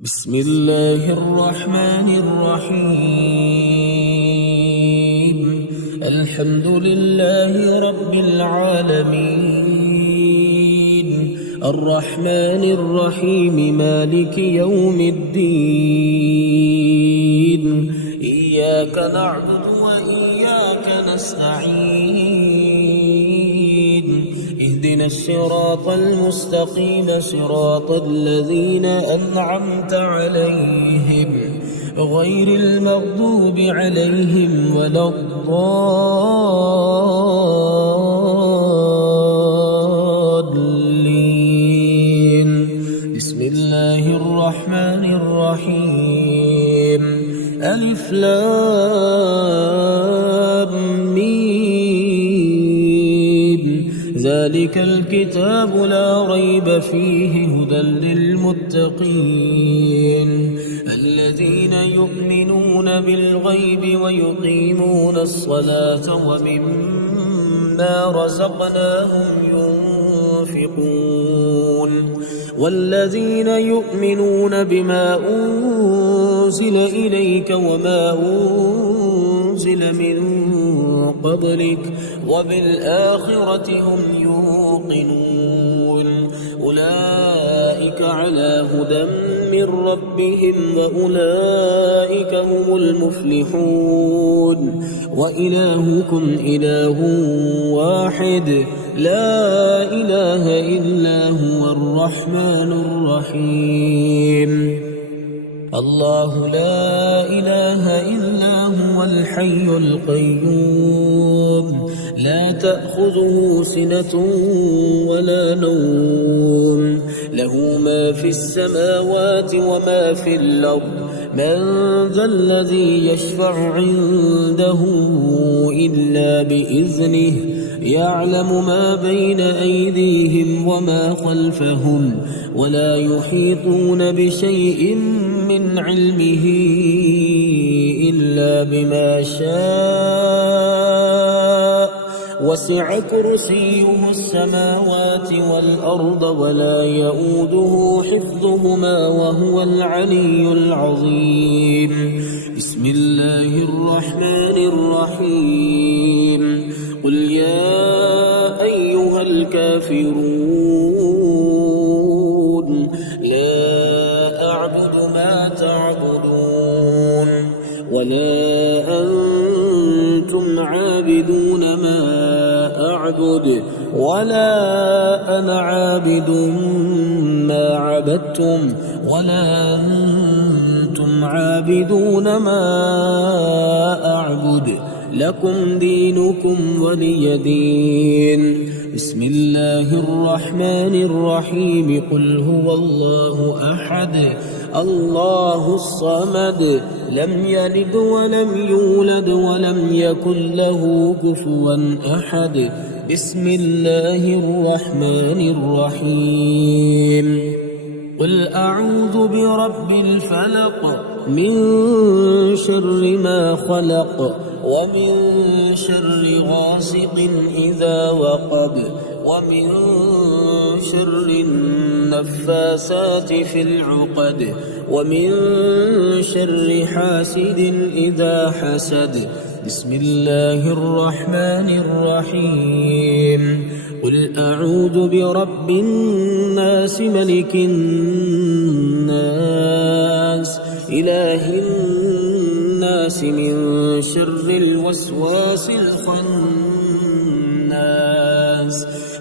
بسم الله الرحمن الرحيم. الحمد لله رب العالمين، الرحمن الرحيم، مالك يوم الدين. إياك نعبد وإياك نستعين، اهدنا الصراط المستقيم، صراط الذين أنعمت عليهم غير المغضوب عليهم ولا الضالين. بسم الله الرحمن الرحيم. ألف لام ميم، ذلك الكتاب لا ريب فيه، هدى للمتقين الذين يؤمنون بالغيب ويقيمون الصلاة ومما رزقناهم ينفقون، والذين يؤمنون بما أنزل إليك وما أنزل من قبلك وبالآخرة هم يوقنون. أولئك على هدى من ربهم وأولئك هم المفلحون. وإلهكم إله واحد، لا إله إلا هو الرحمن الرحيم. الله لا إله إلا هو الحي القيوم، لا تأخذه سنة ولا نوم، له ما في السماوات وما في الأرض. من ذا الذي يشفع عنده إلا بإذنه، يعلم ما بين أيديهم وما خلفهم، ولا يحيطون بشيء من علمه إلا بما شاء. وسع كرسيه السماوات والأرض ولا يؤوده حفظهما وهو العلي العظيم. بسم الله الرحمن الرحيم. قل يا أيها الكافرون لا أعبد ما تعبدون ولا أنتم عابدون ما أعبد ولا أنا عابد ما عبدتم ولا أنتم عابدون ما أعبد، لكم دينكم ولي دين. بسم الله الرحمن الرحيم. قل هو الله أحد، الله الصمد، لم يلد ولم يولد ولم يكن له كفوا أحد. بسم الله الرحمن الرحيم. قل أعوذ برب الفلق، من شر ما خلق، ومن شر غاسق إذا وقب، ومن شر النفاثات في العقد، ومن شر حاسد إذا حسد. بسم الله الرحمن الرحيم. قل أعوذ برب الناس، ملك الناس، إله الناس، من شر الوسواس الخناس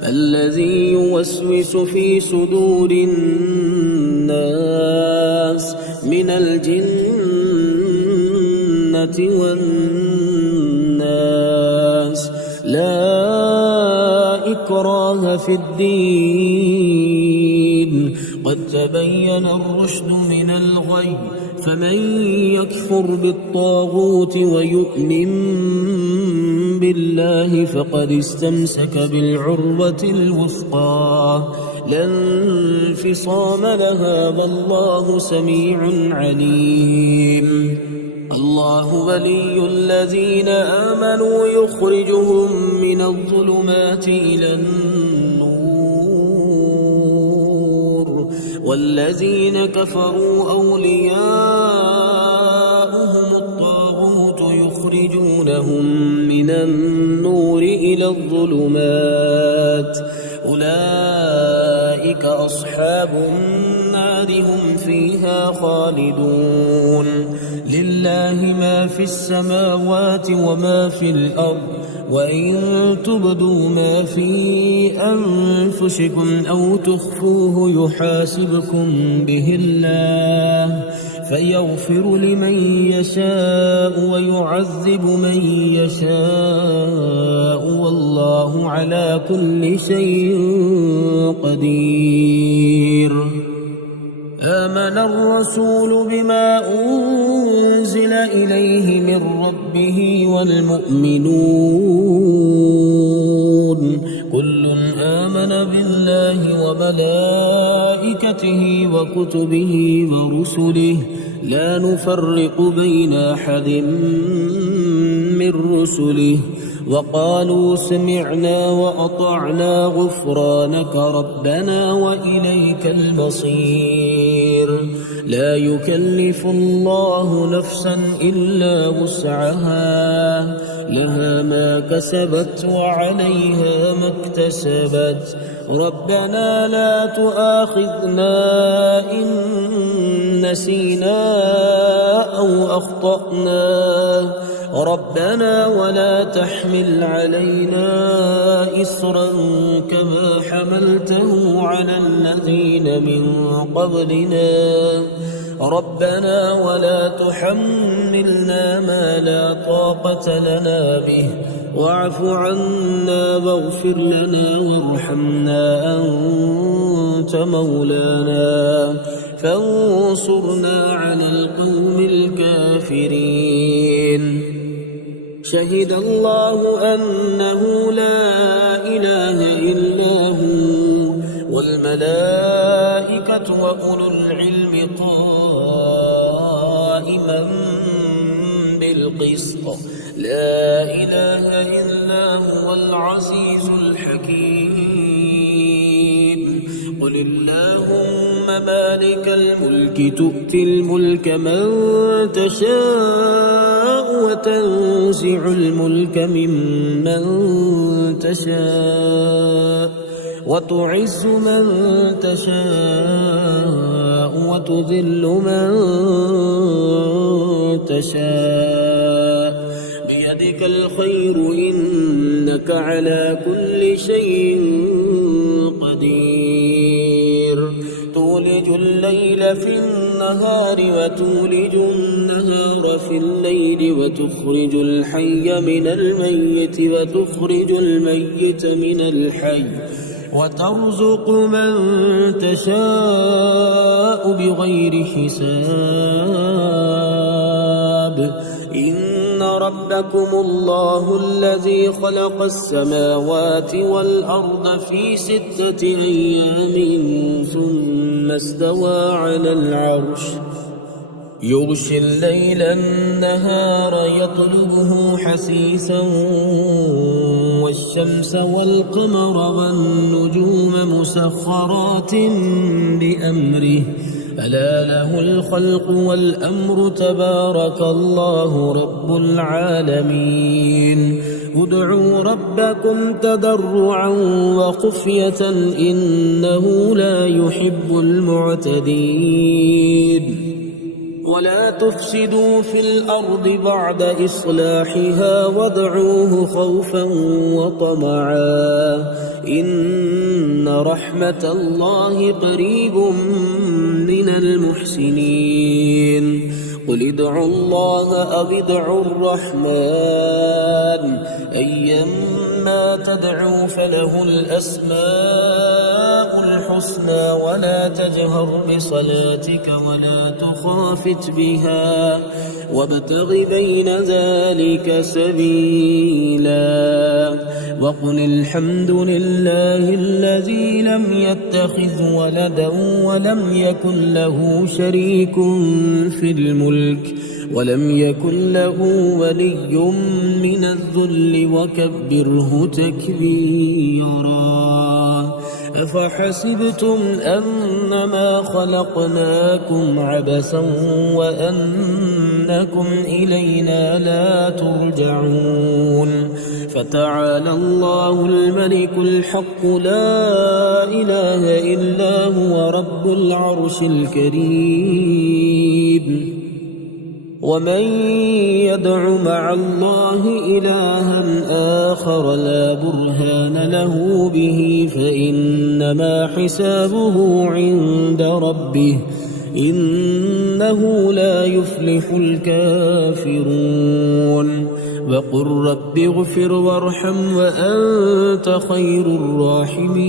الذي يوسوس في صدور الناس من الجنة والناس. لا إكراه في الدين، قد تبين الرشد من الغي، فمن يكفر بالطاغوت ويؤمن بالله فقد استمسك بالعروة الوثقى، لا انفصام لها، والله سميع عليم. الله ولي الذين آمنوا يخرجهم من الظلمات إلى النور، والذين كفروا أولياؤهم الطاغوت يخرجونهم من النور إلى الظلمات أولئك أصحاب النار هم فيها خالدون لله ما في السماوات وما في الأرض وإن تبدوا ما في أنفسكم أو تخفوه يحاسبكم به الله فيغفر لمن يشاء ويعذب من يشاء والله على كل شيء قدير. آمن الرسول بما أنزل إليه من ربه والمؤمنون كل آمن بالله وملائكته وكتبه ورسله لا نفرق بين أحد من رسله وقالوا سمعنا وأطعنا غفرانك ربنا وإليك المصير. لا يكلف الله نفسا إلا وسعها لها ما كسبت وعليها ما اكتسبت ربنا لا تؤاخذنا إن نسينا أو أخطأنا ربنا ولا تحمل علينا إصرا كما حملته على الذين من قبلنا ربنا ولا تحملنا ما لا طاقة لنا به واعف عنا واغفر لنا وارحمنا أنت مولانا فانصرنا على القوم الكافرين. شهد الله أنه لا إله إلا هو والملائكة وأولو العلم قائما بالقسط لا إله إلا هو العزيز الحكيم. قل اللهم مالك الملك تؤتي الملك من تشاء وتنزع الملك ممن تشاء وتعز من تشاء وتذل من تشاء بيدك الخير إنك على كل شيء قدير. تولج الليل في النهار وتولج النهار في الليل وتخرج الحي من الميت وتخرج الميت من الحي وترزق من تشاء بغير حساب. إن ربكم الله الذي خلق السماوات والأرض في 6 أيام ثم استوى على العرش يغشي الليل النهار يطلبه حثيثا والشمس والقمر والنجوم مسخرات بأمره ألا له الخلق والأمر تبارك الله رب العالمين. ادعوا ربكم تضرعا وخفية إنه لا يحب المعتدين. ولا تفسدوا في الأرض بعد إصلاحها وادعوه خوفا وطمعا إن رحمة الله قريب من المحسنين. قل ادعوا الله أو ادعوا الرحمن أيما تدعوا فله الأسماء الحسنى ولا تجهر بصلاتك ولا تخافت بها وابتغ بين ذلك سبيلا. وقل الحمد لله الذي لم يتخذ ولدا ولم يكن له شريك في الملك ولم يكن له ولي من الذل وكبره تكبيرا. أفحسبتم أنما خلقناكم عبثا وأنكم إلينا لا ترجعون فتعالى الله الملك الحق لا إله إلا هو رب العرش الكريم ومن يدع مع الله إلها آخر لا برهان له به فإنما حسابه عند ربه إنه لا يفلح الكافرون وقل رب اغفر وارحم وأنت خير الراحمين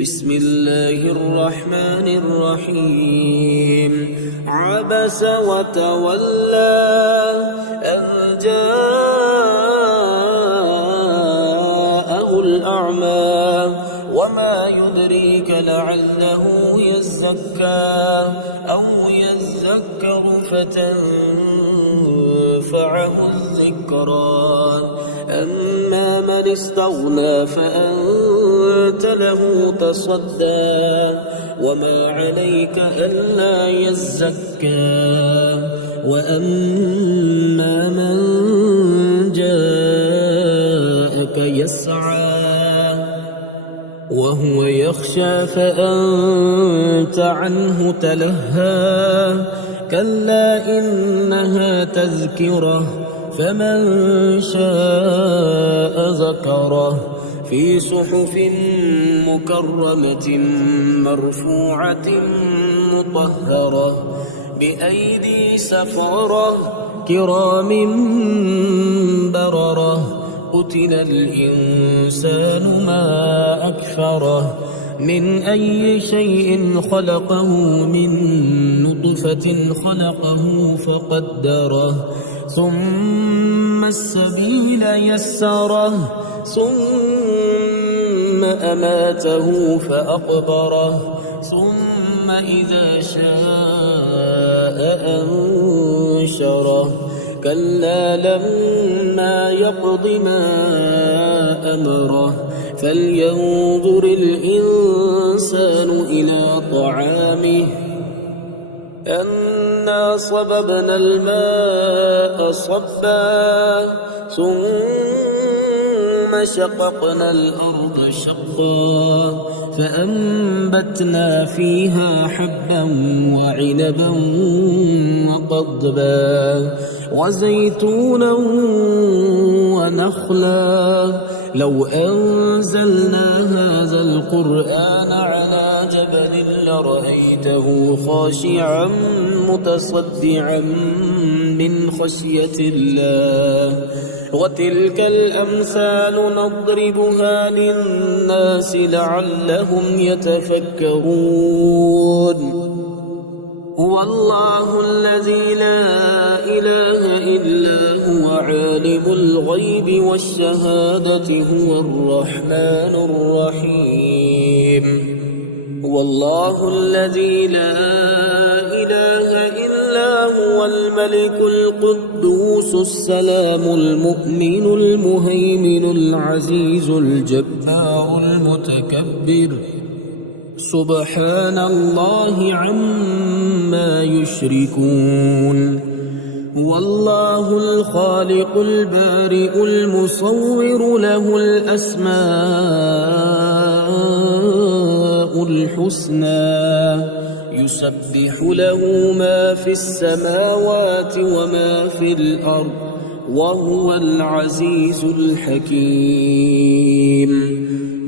بسم الله الرحمن الرحيم عبس وتولى أن جاءه الأعمى وما يدريك لعله يزكى أو يذكر فتنفعه الذكرى أما من استغنى فأنت له تصدى وما عليك ألا يزكى وأما من جاءك يسعى وهو يخشى فأنت عنه تلهى كلا إنها تذكرة فمن شاء ذكره في صحف مكرمة مرفوعة مطهرة بأيدي سفرة كرام بررة قتل الإنسان ما أكفره من أي شيء خلقه من نطفة خلقه فقدره ثم السبيل يسره ثم أماته فأقبره ثم إذا شاء أنشره كلا لما يقض ما أمره فلينظر الإنسان إلى طعامه أنا صببنا الماء صبا ثم شققنا الأرض شقا فأنبتنا فيها حبا وعنبا وقضبا وزيتونا ونخلا لو أنزلنا هذا القرآن على جبل لرأيته خاشعا متصدعا من خشية الله وتلك الأمثال نضربها للناس لعلهم يتفكرون هو الله الذي لا إله إلا هو عالم الغيب والشهادة هو الرحمن الرحيم هو الله الذي لا إله إلا هو الملك القدوس السلام المؤمن المهيمن العزيز الجبار المتكبر سبحان الله عما يشركون هو الله الخالق البارئ المصور له الأسماء الحسنى يسبح له ما في السماوات وما في الأرض وهو العزيز الحكيم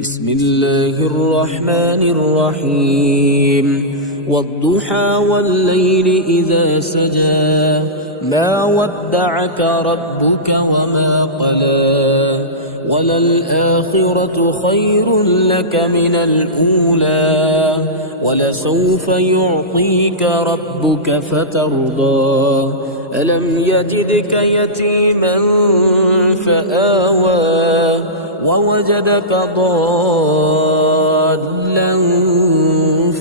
بسم الله الرحمن الرحيم والضحى والليل إذا سجى ما ودعك ربك وما قلى وللآخرة خير لك من الأولى ولسوف يعطيك ربك فترضى ألم يجدك يتيما فآوى ووجدك ضالا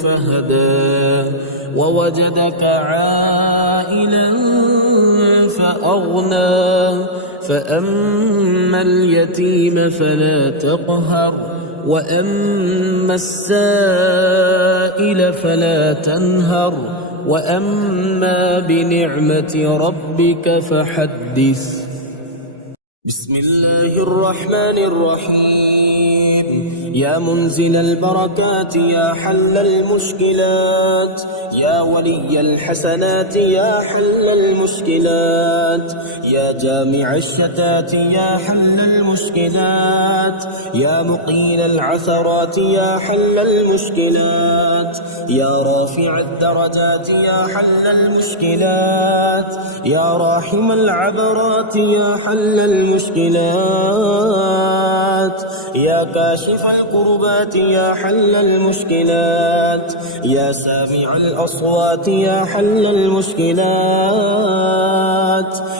فهدى ووجدك عائلا فأغنى فأما اليتيم فلا تقهر وأما السائل فلا تنهر وأما بنعمة ربك فحدث. بسم الله الرحمن الرحيم. يا منزل البركات يا حل المشكلات، يا ولي الحسنات يا حل المشكلات، يا جامع الشتات يا حل المشكلات، يا مقيل العثرات يا حل المشكلات، يا رافع الدرجات يا حل المشكلات، يا راحم العبرات يا حل المشكلات، يا كاشف الكربات يا حل المشكلات، يا سامع الأصوات يا حل المشكلات،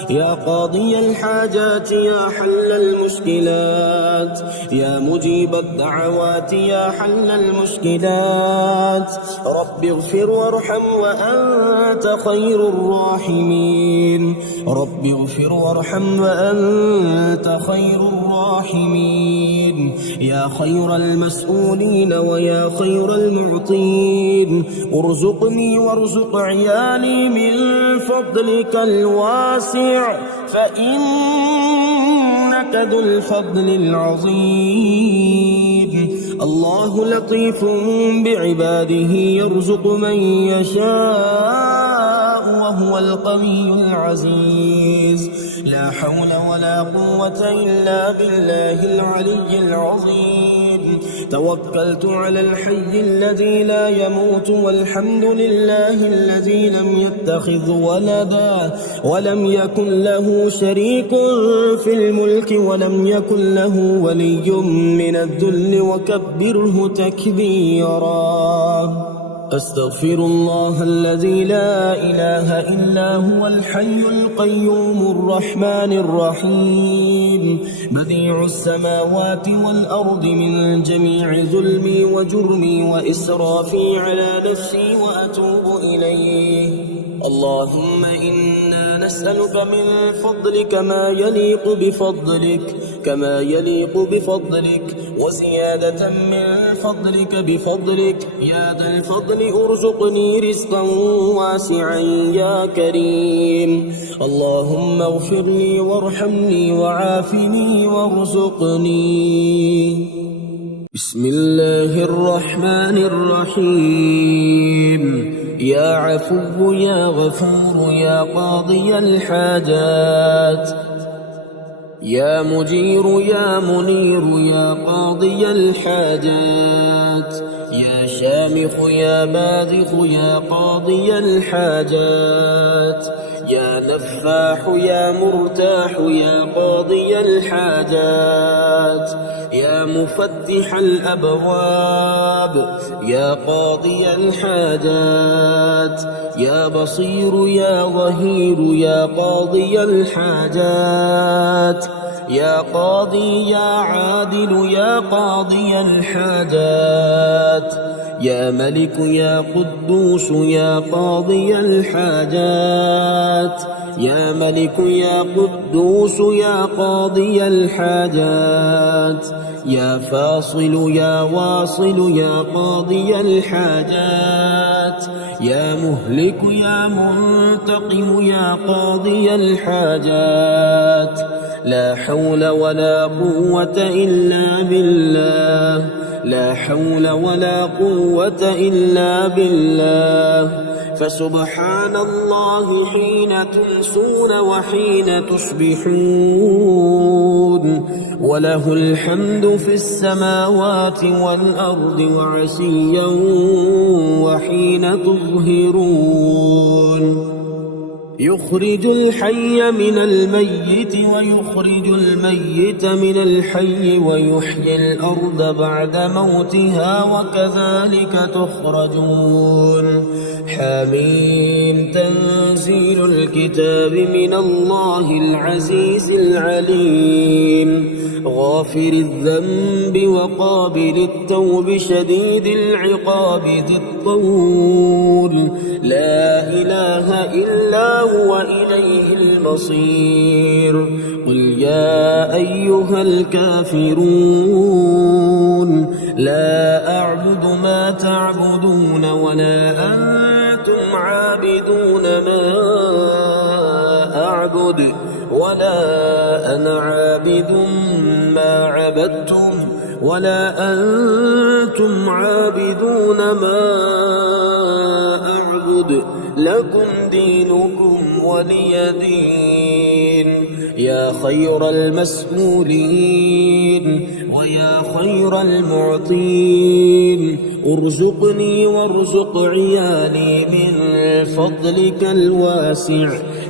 يا قاضي الحاجات يا حل المشكلات، يا مجيب الدعوات يا حل المشكلات. رب اغفر وارحم وأنت خير الراحمين، رب اغفر وارحم وأنت خير الراحمين، يا خير المسؤولين ويا خير المعطين. ارزقني وارزق عيالي من فضلك الواسع فإنك ذو الفضل العظيم. الله لطيف بعباده يرزق من يشاء وهو القوي العزيز. لا حول ولا قوة إلا بالله العلي العظيم. توكلت على الحي الذي لا يموت والحمد لله الذي لم يتخذ ولدا ولم يكن له شريك في الملك ولم يكن له ولي من الذل وكبره تكبيرا. أستغفر الله الذي لا إله إلا هو الحي القيوم الرحمن الرحيم، بديع السماوات والأرض من جميع ظلمي وجرمي وإسرافي على نفسي وأتوب إليه. اللهم إنا نسألك من فضلك ما يليق بفضلك كما يليق بفضلك وزيادة من فضلك بفضلك. يا ذا الفضل ارزقني رزقا واسعا يا كريم. اللهم اغفر لي وارحمني وعافني وارزقني. بسم الله الرحمن الرحيم. يا عفو يا غفور يا قاضي الحاجات، يا مجير يا منير يا قاضي الحاجات، يا شامخ يا باذخ يا قاضي الحاجات، يا نفاح يا مرتاح يا قاضي الحاجات، يا مفتح الأبواب يا قاضي الحاجات، يا بصير يا ظهير يا قاضي الحاجات، يا قاضي يا عادل يا قاضي الحاجات، يا ملك يا قدوس يا قاضي الحاجات، يا ملك يا قدوس يا قاضي الحاجات، يا فاصل يا واصل يا قاضي الحاجات، يا مهلك يا منتقم يا قاضي الحاجات. لا حول ولا قوة إلا بالله، لا حول ولا قوة إلا بالله. فسبحان الله حين تمسون وحين تصبحون، وله الحمد في السماوات والأرض وعشيا وحين تظهرون. يخرج الحي من الميت ويخرج الميت من الحي ويحيي الأرض بعد موتها وكذلك تخرجون. حميم. تنزيل الكتاب من الله العزيز العليم، غافر الذنب وقابل التوب شديد العقاب ذي الطول. لا إله إلا هو إليه بصير قل يا أيها الكافرون لا أعبد ما تعبدون ولا أنتم عابدون ما أعبد ولا أنا عابد ما عبدتم ولا أنتم عابدون ما أعبد لكم دينكم ولي دين. يا خير المسؤولين ويا خير المعطين ارزقني وارزق عيالي من فضلك الواسع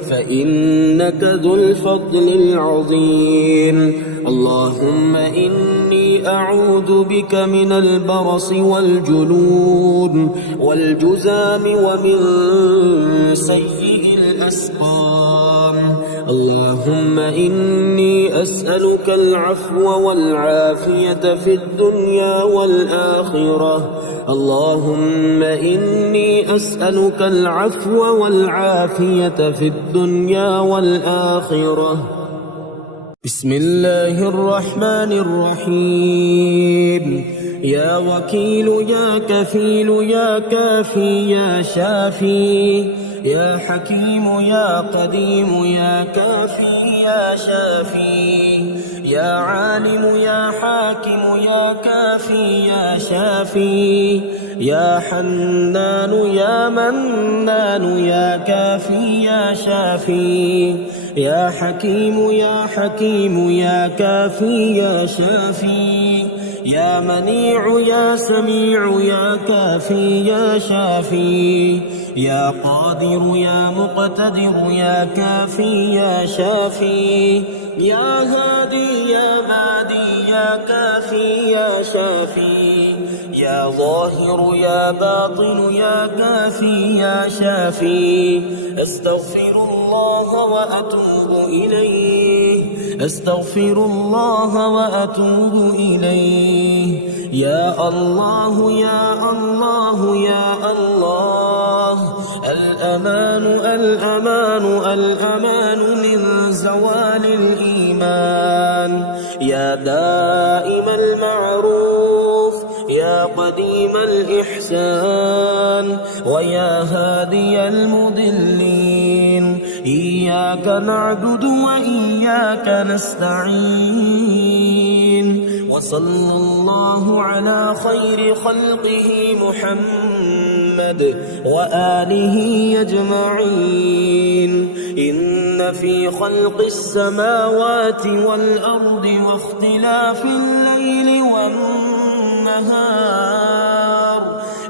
فإنك ذو الفضل العظيم. اللهم إني أعوذ بك من البرص والجنون والجذام ومن سيء الأسقام. اللهم إني أسألك العفو والعافية في الدنيا والآخرة. اللهم إني أسألك العفو والعافية في الدنيا والآخرة. بسم الله الرحمن الرحيم. يا وكيل يا كفيل يا كافي يا شافي يا حكيم يا قديم يا كافي يا شافي يا عالم يا حاكم يا كافي يا شافي يا حنان يا منان يا كافي يا شافي يا حكيم يا حكيم يا كافي يا شافي يا منيع يا سميع يا كافي يا شافي يا قادر يا مقتدر يا كافي يا شافي يا هادي يا بادي يا كافي يا شافي يا ظاهر يا باطن يا كافي يا شافي. أستغفر الله وأتوب إليه أستغفر الله وأتوب إليه. يا الله يا الله يا الله. الأمان الأمان الأمان من زوال الإيمان. يا دائم المعروف يا قديم الإحسان ويا هادي المضلين. إياك نعبد وإياك نستعين. وصلى الله على خير خلقه محمد وآله أجمعين. إن في خلق السماوات والأرض واختلاف الليل والنهار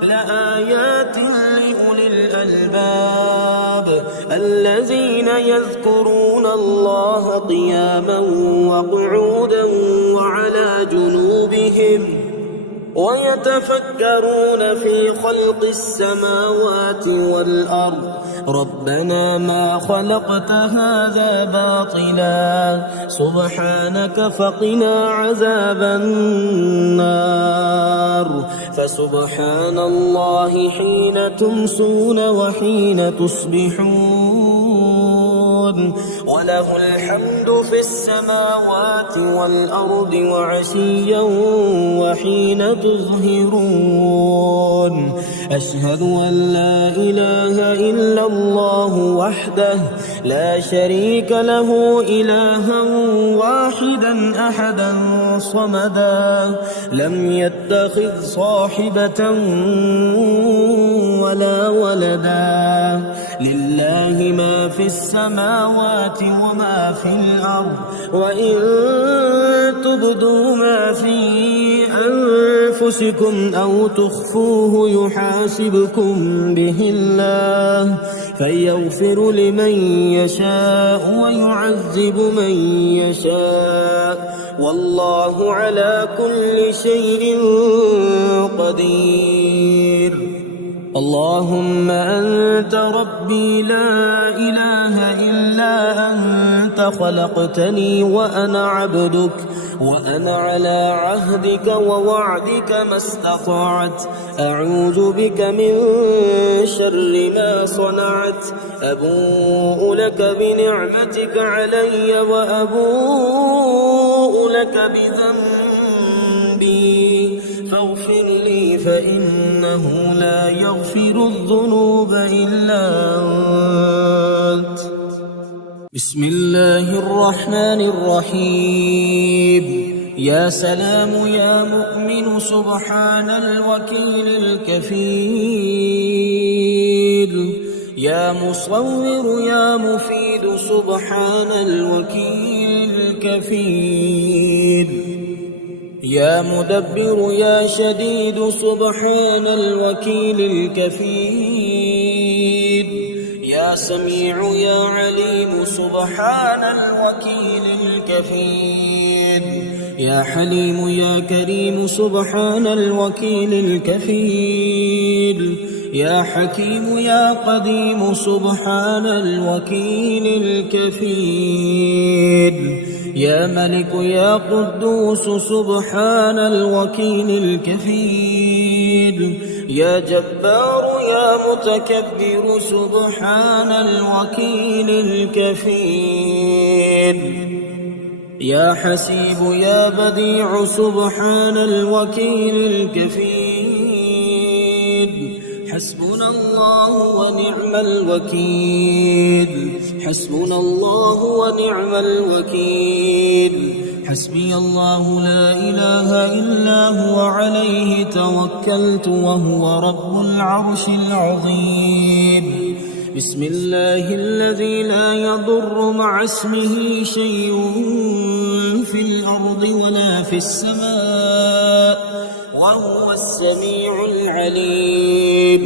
لآيات لأولي الألباب الذين يذكرون الله قياما وقعودا وعلى جنوبهم ويتفكرون في خلق السماوات والأرض. ربنا ما خلقت هذا باطلا سبحانك فقنا عذاب النار. فسبحان الله حين تمسون وحين تصبحون وله الحمد في السماوات والأرض وعشيا وحين تظهرون. أشهد أن لا إله إلا الله وحده لا شريك له إلها واحدا أحدا صمدا لم يتخذ صاحبة ولا ولدا. لله ما في السماوات وما في الأرض. وإن تبدوا ما في أنفسكم أو تخفوه يحاسبكم به الله فيغفر لمن يشاء ويعذب من يشاء والله على كل شيء قدير. اللهم أنت ربي لا إله إلا أنت خلقتني وأنا عبدك وأنا على عهدك ووعدك ما استطعت أعوذ بك من شر ما صنعت أبوء لك بنعمتك علي وأبوء لك بذنبي فاغفر لي فإنه لا يغفر الذنوب إلا أنت. بسم الله الرحمن الرحيم. يا سلام يا مؤمن سبحان الوكيل الكفيل. يا مصور يا مفيد سبحان الوكيل الكفيل. يا مدبر يا شديد سبحان الوكيل الكفيل. يا سميع يا عليم سبحان الوكيل الكفيل. يا حليم يا كريم سبحان الوكيل الكفيل. يا حكيم يا قديم سبحان الوكيل الكفيل. يا ملك يا قدوس سبحان الوكيل الكفيل. يا جبار يا متكبر سبحان الوكيل الكفيل. يا حسيب يا بديع سبحان الوكيل الكفيل. حسبنا الله ونعم الوكيل. حسبنا الله ونعم الوكيل. حسبي الله لا إله إلا هو عليه توكلت وهو رب العرش العظيم. بسم الله الذي لا يضر مع اسمه شيء في الأرض ولا في السماء وهو السميع العليم.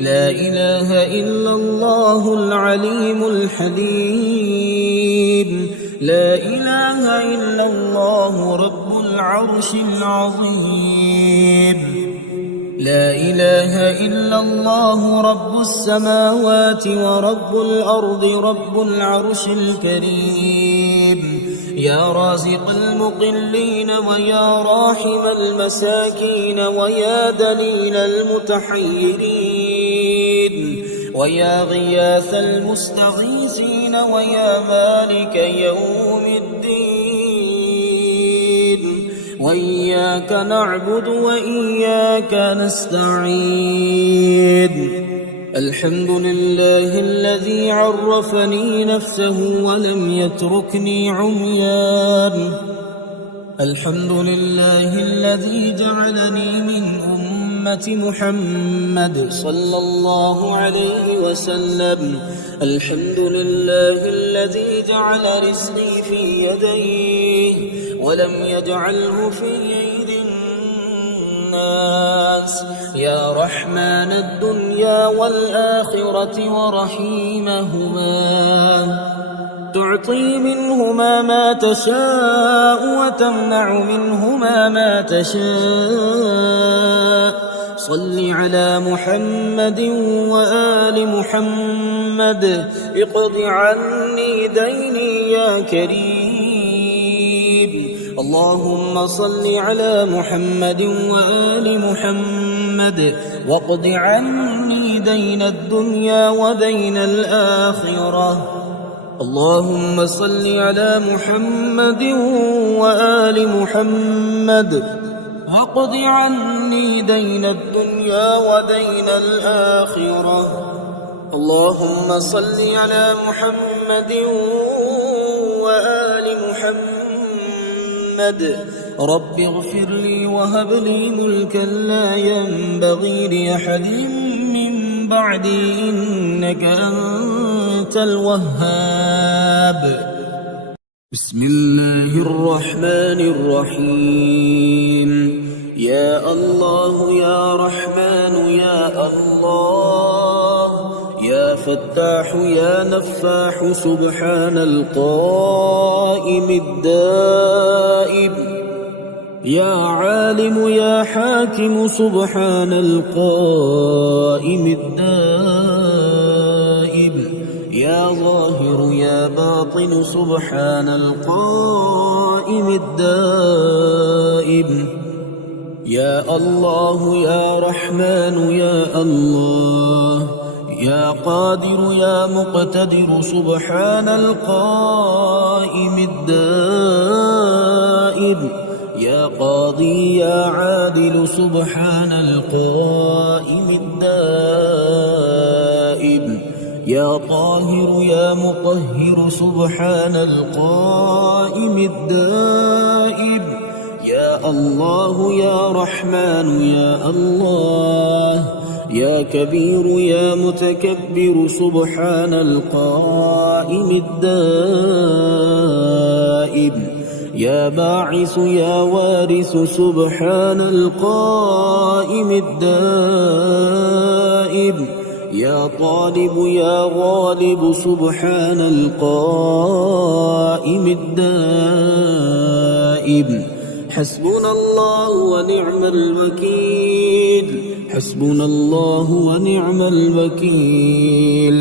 لا إله إلا الله العليم الحليم. لا إله إلا الله رب العرش العظيم. لا إله إلا الله رب السماوات ورب الأرض رب العرش الكريم. يا رازق المقلين ويا راحم المساكين ويا دليل المتحيرين ويا غياث المستغيثين ويا مالك يوم الدين. وإياك نعبد وإياك نستعين. الحمد لله الذي عرفني نفسه ولم يتركني عميان. الحمد لله الذي جعلني من أمة محمد صلى الله عليه وسلم. الحمد لله الذي جعل رزقي في يديه ولم يجعله في أيدي الناس. يا رحمن الدنيا والآخرة ورحيمهما تعطي منهما ما تشاء وتمنع منهما ما تشاء. صل على محمد وآل محمد اقض عني ديني يا كريم. اللهم صل على محمد وآل محمد واقض عني دين الدنيا ودين الآخرة. اللهم صل على محمد وآل محمد واقض عني دين الدنيا ودين الآخرة. اللهم صل على محمد وآل محمد. رب اغفر لي وهب لي ملكا لا ينبغي لأحد من بعدي إنك أنت الوهاب. بسم الله الرحمن الرحيم. يا الله يا رحمن يا الله يا فتاح يا نفاح سبحان القائم الدائم. يا عالم يا حاكم سبحان القائم الدائم. يا ظاهر يا باطن سبحان القائم الدائم. يا الله يا رحمن يا الله، يا قادر يا مقتدر سبحان القائم الدائم. يا قاضي يا عادل سبحان القائم الدائم. يا طاهر يا مطهر سبحان القائم الدائم. يا الله يا رحمن يا الله، يا كبير يا متكبر سبحان القائم الدائم. يا باعث يا وارث سبحان القائم الدائم. يا طالب يا غالب سبحان القائم الدائم. حسبنا الله ونعم الوكيل، حسبنا الله ونعم الوكيل.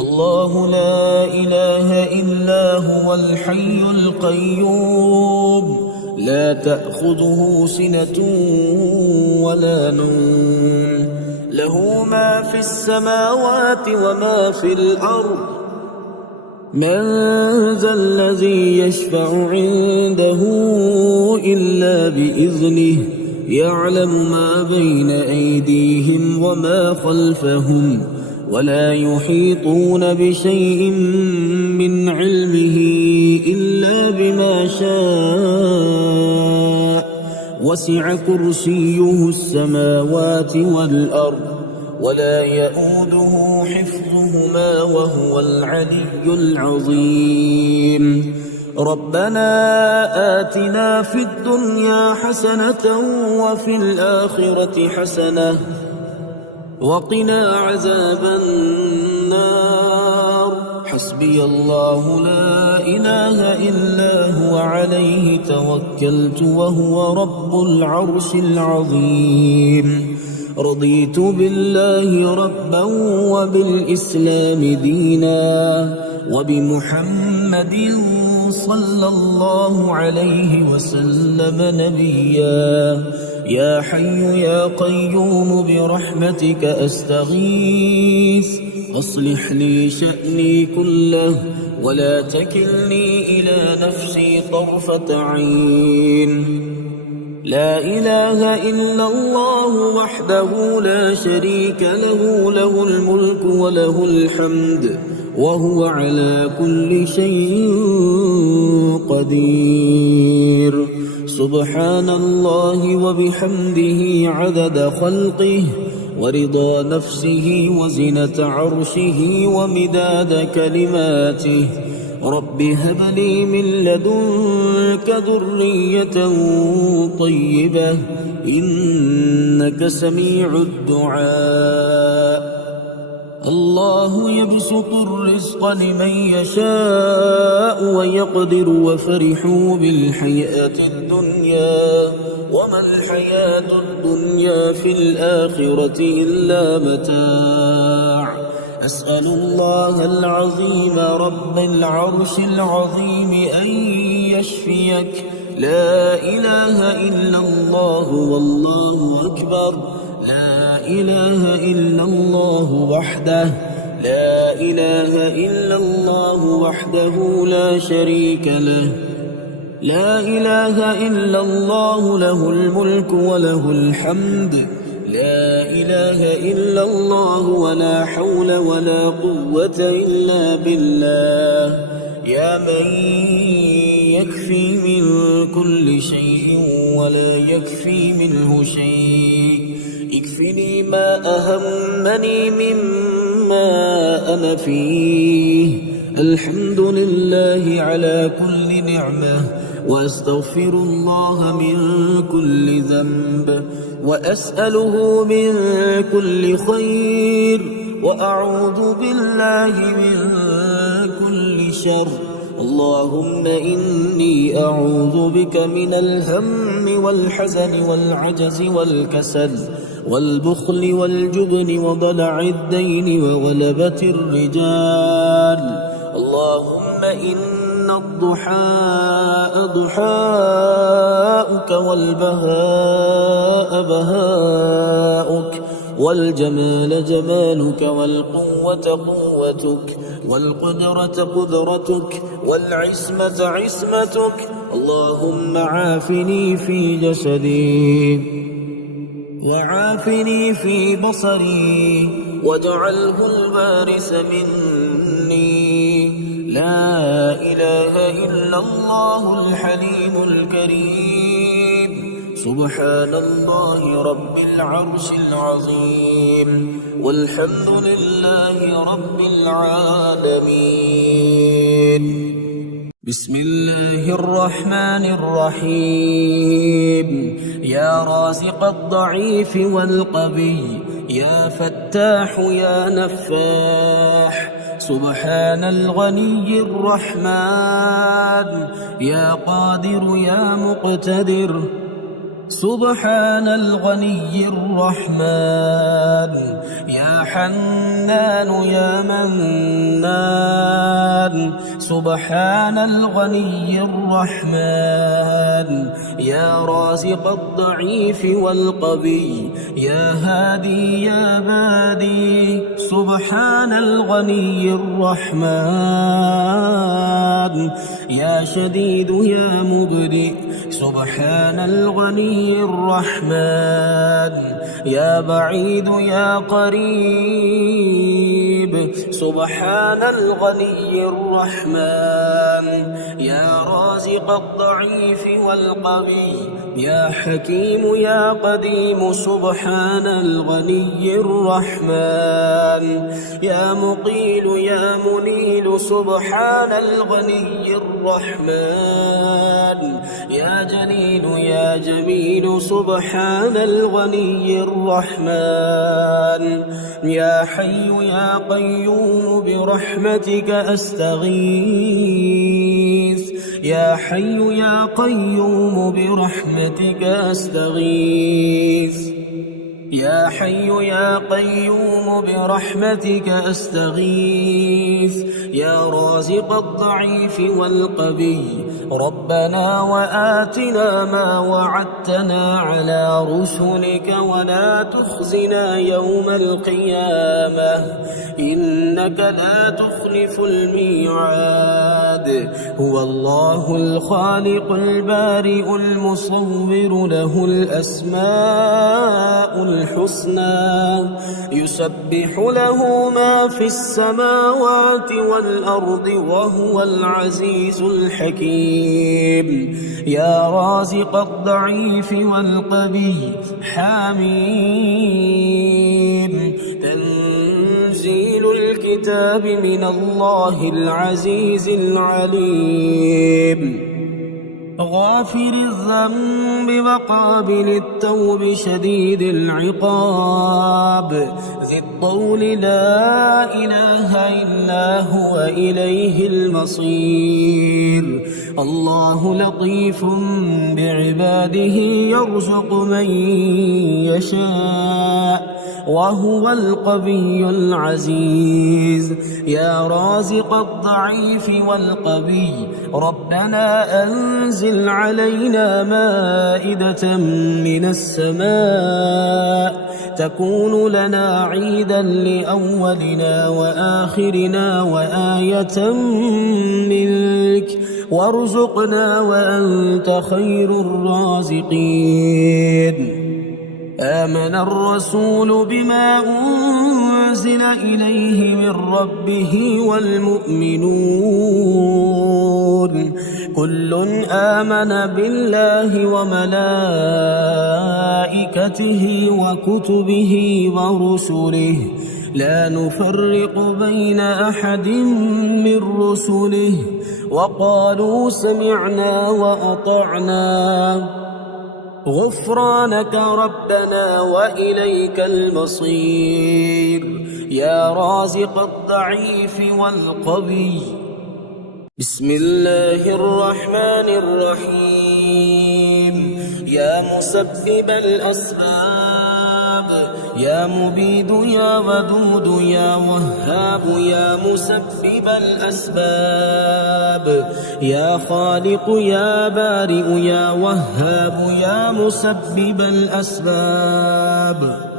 الله لا إله إلا هو الحي القيوم، لا تأخذه سنة ولا نوم، له ما في السماوات وما في الأرض. من ذا الذي يشفع عنده إلا بإذنه، يعلم ما بين أيديهم وما خلفهم، ولا يحيطون بشيء من علمه إلا بما شاء. وسع كرسيه السماوات والأرض، ولا يؤوده حفظهما وهو العلي العظيم. ربنا آتنا في الدنيا حسنة وفي الآخرة حسنة وقنا عذاب النار. حسبي الله لا إله إلا هو، عليه توكلت وهو رب العرش العظيم. رضيت بالله ربا وبالإسلام دينا وبمحمد صلى الله عليه وسلم نبيا. يا حي يا قيوم برحمتك أستغيث، أصلح لي شأني كله ولا تكلني إلى نفسي طرفة عين. لا إله إلا الله وحده لا شريك له، له الملك وله الحمد وهو على كل شيء قدير. سبحان الله وبحمده عدد خلقه ورضا نفسه وزنة عرشه ومداد كلماته. رب هب لي من لدنك ذرية طيبة إنك سميع الدعاء. الله يبسط الرزق لمن يشاء ويقدر، وفرحوا بالحياة الدنيا وما الحياة الدنيا في الآخرة إلا متاع. أسأل الله العظيم رب العرش العظيم أن يشفيك. لا إله إلا الله والله أكبر. لا إله إلا الله وحده، لا إله إلا الله وحده لا شريك له. لا إله إلا الله له الملك وله الحمد. لا إله إلا الله ولا حول ولا قوة إلا بالله. يا من يكفي من كل شيء ولا يكفي منه شيء، اكفني ما أهمني مما أنا فيه. الحمد لله على كل نعمة، وأستغفر الله من كل ذنب، وأسأله من كل خير، وأعوذ بالله من كل شر. اللهم إني أعوذ بك من الهم والحزن والعجز والكسل والبخل والجبن وضلع الدين وغلبة الرجال. اللهم إن الضحاء ضحاؤك والبهاء بهاؤك والجمال جمالك والقوة قوتك والقدرة قدرتك والعصمة عصمتك. اللهم عافني في جسدي وعافني في بصري واجعله الوارث مني. لا إله إلا الله الحليم الكريم. سبحان الله رب العرش العظيم والحمد لله رب العالمين. بسم الله الرحمن الرحيم. يا رازق الضعيف والقوي يا فتاح يا نفاح. سبحان الغني الرحمن يا قادر يا مقتدر. سبحان الغني الرحمن يا حنان يا منان. سبحان الغني الرحمن يا رازق الضعيف والقوي يا هادي يا بادي. سبحان الغني الرحمن يا شديد يا مبدئ. سبحان الغني الرحمن يا بعيد يا قريب. سبحان الغني الرحمن يا رازق الضعيف والقوي يا حكيم يا قديم. سبحان الغني الرحمن يا مقيل يا منيل. سبحان الغني الرحمن يا جليل يا جميل. سبحان الغني الرحمن يا حي يا قيوم برحمتك أستغيث. يا حي يا قيوم برحمتك أستغيث. يا حي يا قيوم برحمتك أستغيث. يا رازق الضعيف والقوي ربنا وآتنا ما وعدتنا على رسلك ولا تخزنا يوم القيامة إنك لا تخلف الميعاد. هو الله الخالق البارئ المصور له الأسماء الحسنى يسبح له ما في السماوات والأرض وهو العزيز الحكيم. يا رازق الضعيف والقوي حميم. تنزيل الكتاب من الله العزيز العليم. غافر الذنب وقابل التوب شديد العقاب ذي الطول لا إله إلا هو إليه المصير. الله لطيف بعباده يرزق من يشاء وهو القوي العزيز. يا رازق الضعيف والقوي ربنا أنزل علينا مائدة من السماء تكون لنا عيدا لأولنا وآخرنا وآية منك وارزقنا وأنت خير الرازقين. آمن الرسول بما أنزل إليه من ربه والمؤمنون كل آمن بالله وملائكته وكتبه ورسله لا نفرق بين أحد من رسله وقالوا سمعنا وأطعنا غفرانك ربنا وإليك المصير. يا رازق الضعيف والقوي بسم الله الرحمن الرحيم. يا مسبب الأسباب يا مبيد يا ودود يا وهاب يا مسبب الأسباب يا خالق يا بارئ يا وهاب يا مسبب الأسباب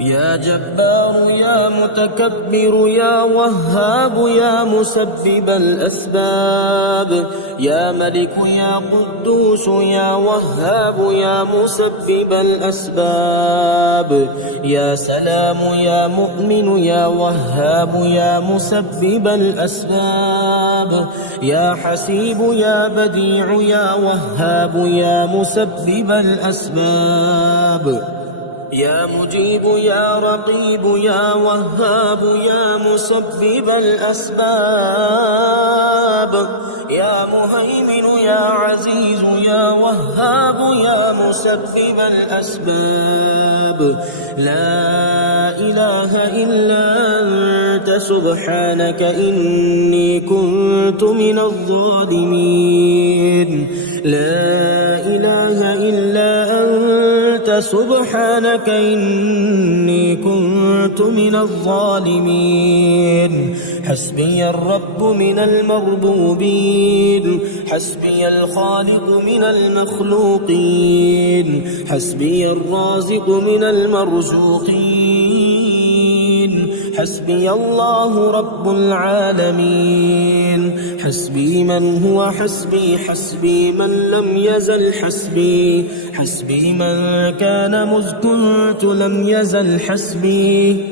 يا جبار يا متكبر يا وهاب يا مسبب الأسباب يا ملك يا قدوس يا وهاب يا مسبب الأسباب يا سلام يا مؤمن يا وهاب يا مسبب الأسباب يا حسيب يا بديع يا وهاب يا مسبب الأسباب يا مجيب يا رقيب يا وهاب يا مسبب الأسباب يا مهيمن يا عزيز يا وهاب يا مسبب الأسباب لا إله إلا أنت سبحانك إني كنت من الظالمين لا إله إلا أنت سبحانك إني كنت من الظالمين حسبي الرب من المربوبين حسبي الخالق من المخلوقين حسبي الرازق من المرزوقين حسبي الله رب العالمين حسبي من هو حسبي حسبي من لم يزل حسبي حسبي من كان مذ كنت لم يزل حسبي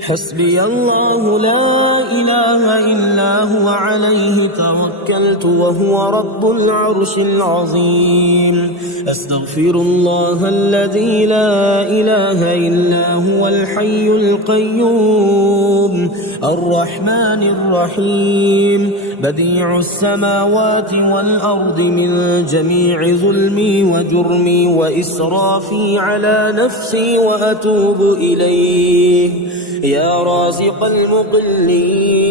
حسبي الله لا إله إلا هو عليه توكلت وهو رب العرش العظيم أستغفر الله الذي لا إله إلا هو الحي القيوم الرحمن الرحيم بديع السماوات والأرض من جميع ظلمي وجرمي وإسرافي على نفسي وأتوب إليه يا رازق المقلين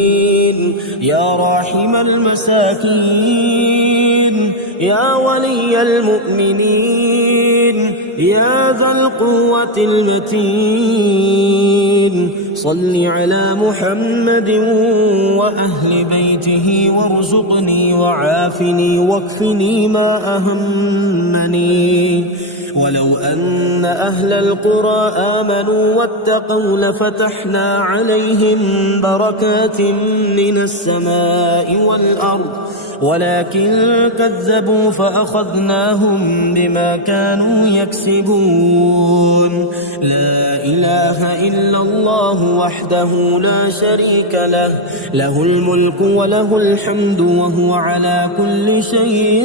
يا راحم المساكين يا ولي المؤمنين يا ذا القوة المتين صل على محمد وأهل بيته وارزقني وعافني واكفني ما أهمني ولو أن أهل القرى آمنوا واتقوا لفتحنا عليهم بركات من السماء والأرض ولكن كذبوا فأخذناهم بما كانوا يكسبون لا إله إلا الله وحده لا شريك له له الملك وله الحمد وهو على كل شيء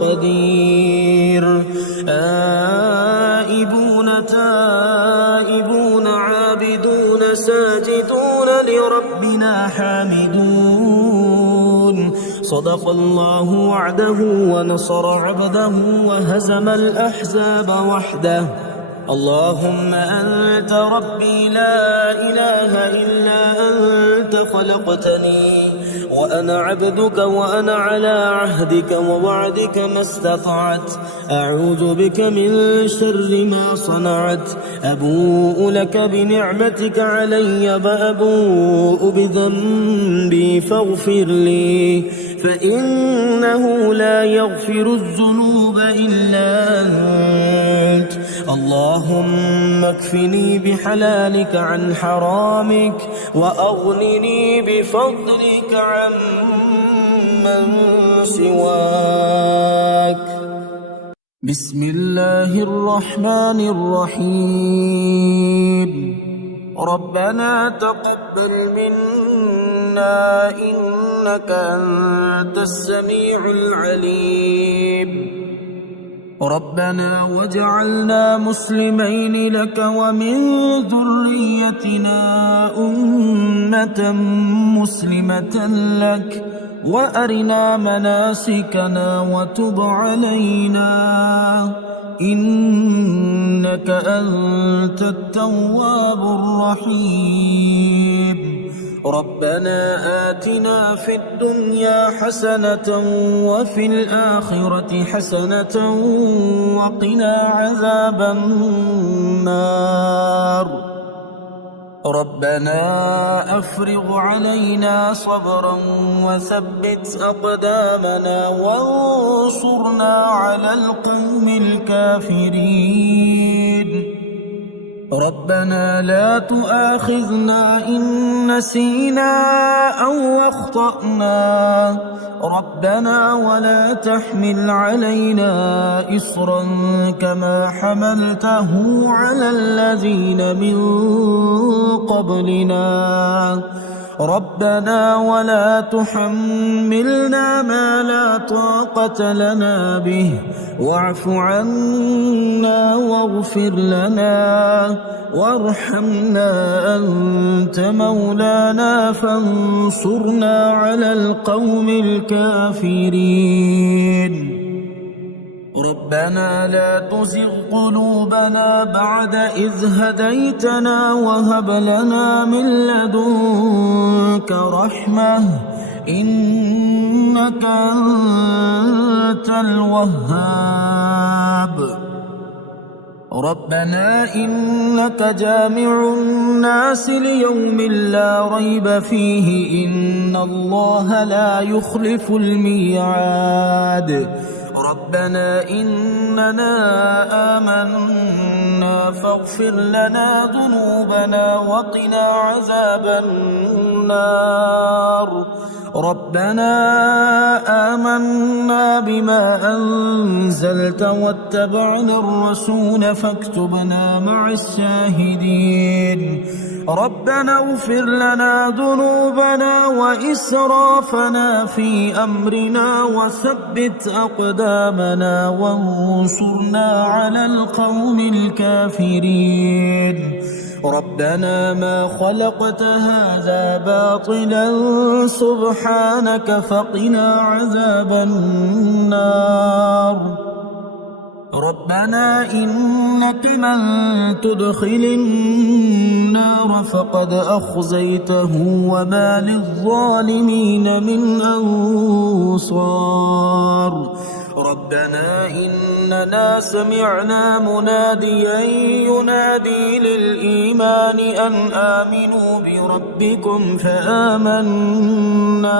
قدير آئبون تائبون عابدون ساجدون لربنا حامدون صدق الله وعده ونصر عبده وهزم الأحزاب وحده اللهم أنت ربي لا إله إلا أنت خلقتني وأنا عبدك وأنا على عهدك ووعدك ما استطعت أعوذ بك من شر ما صنعت أبوء لك بنعمتك علي وأبوء بذنبي فاغفر لي فإنه لا يغفر الذنوب إلا أنت اللهم اكفني بحلالك عن حرامك وأغنني بفضلك عمن سواك بسم الله الرحمن الرحيم ربنا تقبل منا إنك أنت السميع العليم ربنا واجعلنا مسلمين لك ومن ذريتنا أمة مسلمة لك وأرنا مناسكنا وتب علينا إنك أنت التواب الرحيم ربنا آتنا في الدنيا حسنة وفي الآخرة حسنة وقنا عذاب النار. ربنا أفرغ علينا صبرا وثبت أقدامنا وانصرنا على القوم الكافرين. ربنا لا تؤاخذنا إن نسينا أو أخطأنا. ربنا ولا تحمل علينا إصرا كما حملته على الذين من قبلنا. ربنا ولا تحملنا ما لا طاقة لنا به واعف عنا واغفر لنا وارحمنا أنت مولانا فانصرنا على القوم الكافرين. ربنا لا تزغ قلوبنا بعد إذ هديتنا وهب لنا من لدنك رحمة إنك أنت الوهاب. ربنا إنك جامع الناس ليوم لا ريب فيه إن الله لا يخلف الميعاد. ربنا إننا آمنا فاغفر لنا ذنوبنا وقنا عذاب النار. ربنا آمنا بما أنزلت واتبعنا الرسول فاكتبنا مع الشاهدين. ربنا اغفر لنا ذنوبنا وإسرافنا في أمرنا وثبت أقدامنا وانصرنا على القوم الكافرين. ربنا ما خلقت هذا باطلا سبحانك فقنا عذاب النار. ربنا إنك من تدخل النار فقد أخزيته وما للظالمين من أنصار. ربنا إننا سمعنا مناديا ينادي للإيمان أن آمنوا بربكم فآمنا.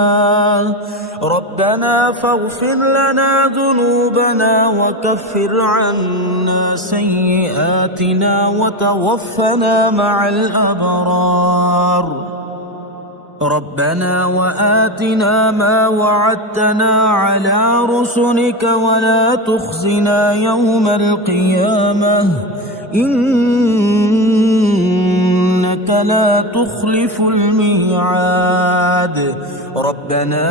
ربنا فاغفر لنا ذنوبنا وكفر عنا سيئاتنا وتوفنا مع الأبرار. ربنا وآتنا ما وعدتنا على رسلك ولا تخزنا يوم القيامة إنك لا تخلف الميعاد. ربنا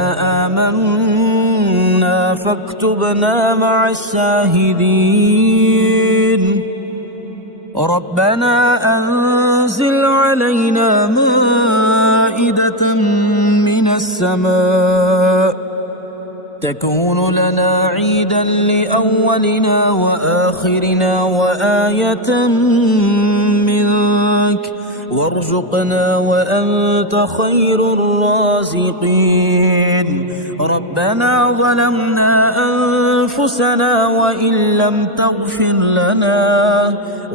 آمنا فاكتبنا مع الشاهدين. ربنا أنزل علينا مائدة من السماء تكون لنا عيدا لأولنا وآخرنا وآية منك وارزقنا وأنت خير الرازقين. ربنا ظلمنا أنفسنا وإن لم تغفر لنا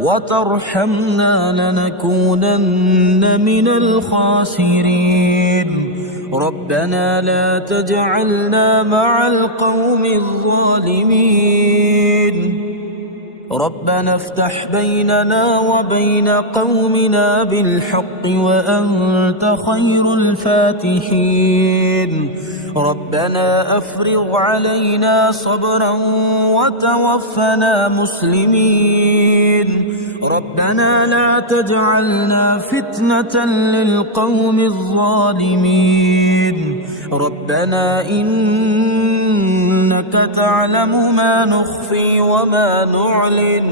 وترحمنا لنكونن من الخاسرين. ربنا لا تجعلنا مع القوم الظالمين. ربنا افتح بيننا وبين قومنا بالحق وأنت خير الفاتحين. ربنا أفرغ علينا صبرا وتوفنا مسلمين. ربنا لا تجعلنا فتنة للقوم الظالمين. ربنا إنك تعلم ما نخفي وما نعلن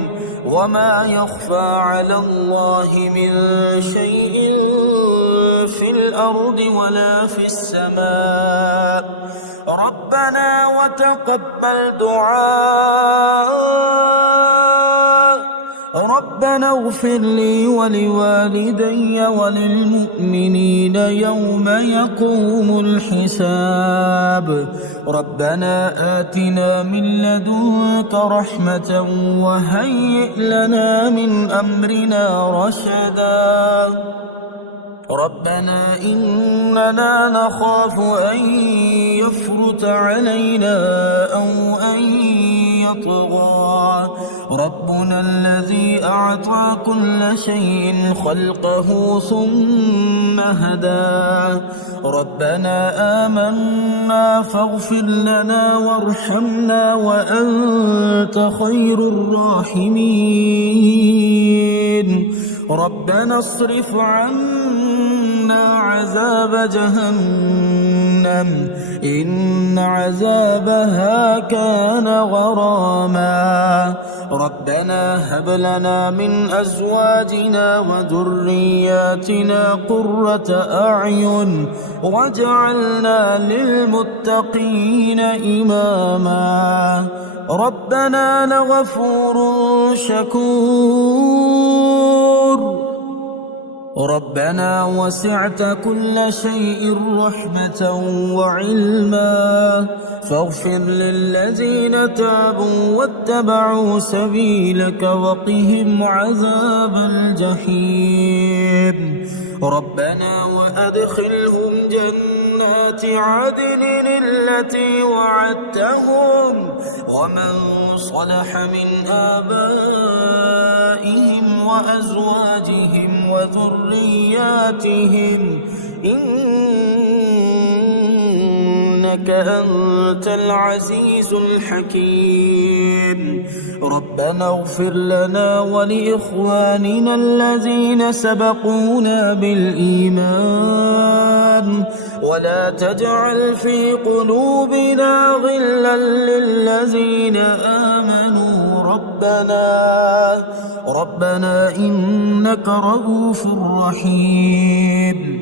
وما يخفى على الله من شيء في الأرض ولا في السماء. ربنا وتقبل دعاء ربنا اغفر لي ولوالدي وللمؤمنين يوم يقوم الحساب ربنا آتنا من لدنك رحمة وهيئ لنا من أمرنا رشدا ربنا إننا نخاف أن يفرط علينا أو أن يطغى ربنا الذي أعطى كل شيء خلقه ثم هدى ربنا آمنا فاغفر لنا وارحمنا وأنت خير الراحمين ربنا اصرف عنا عذاب جهنم إن عذابها كان غراما ربنا هب لنا من أزواجنا وذرياتنا قرة أعين واجعلنا للمتقين إماما ربنا لغفور شكور ربنا وسعت كل شيء رحمة وعلما فاغفر للذين تابوا واتبعوا سبيلك وقهم عذاب الجحيم ربنا وأدخلهم جنات عدن التي وعدتهم ومن صلح من آبائهم وأزواجهم وذرياتهم إنك أنت العزيز الحكيم ربنا اغفر لنا ولإخواننا الذين سبقونا بالإيمان ولا تجعل في قلوبنا غلا للذين آمنوا ربنا إنك رؤوف رحيم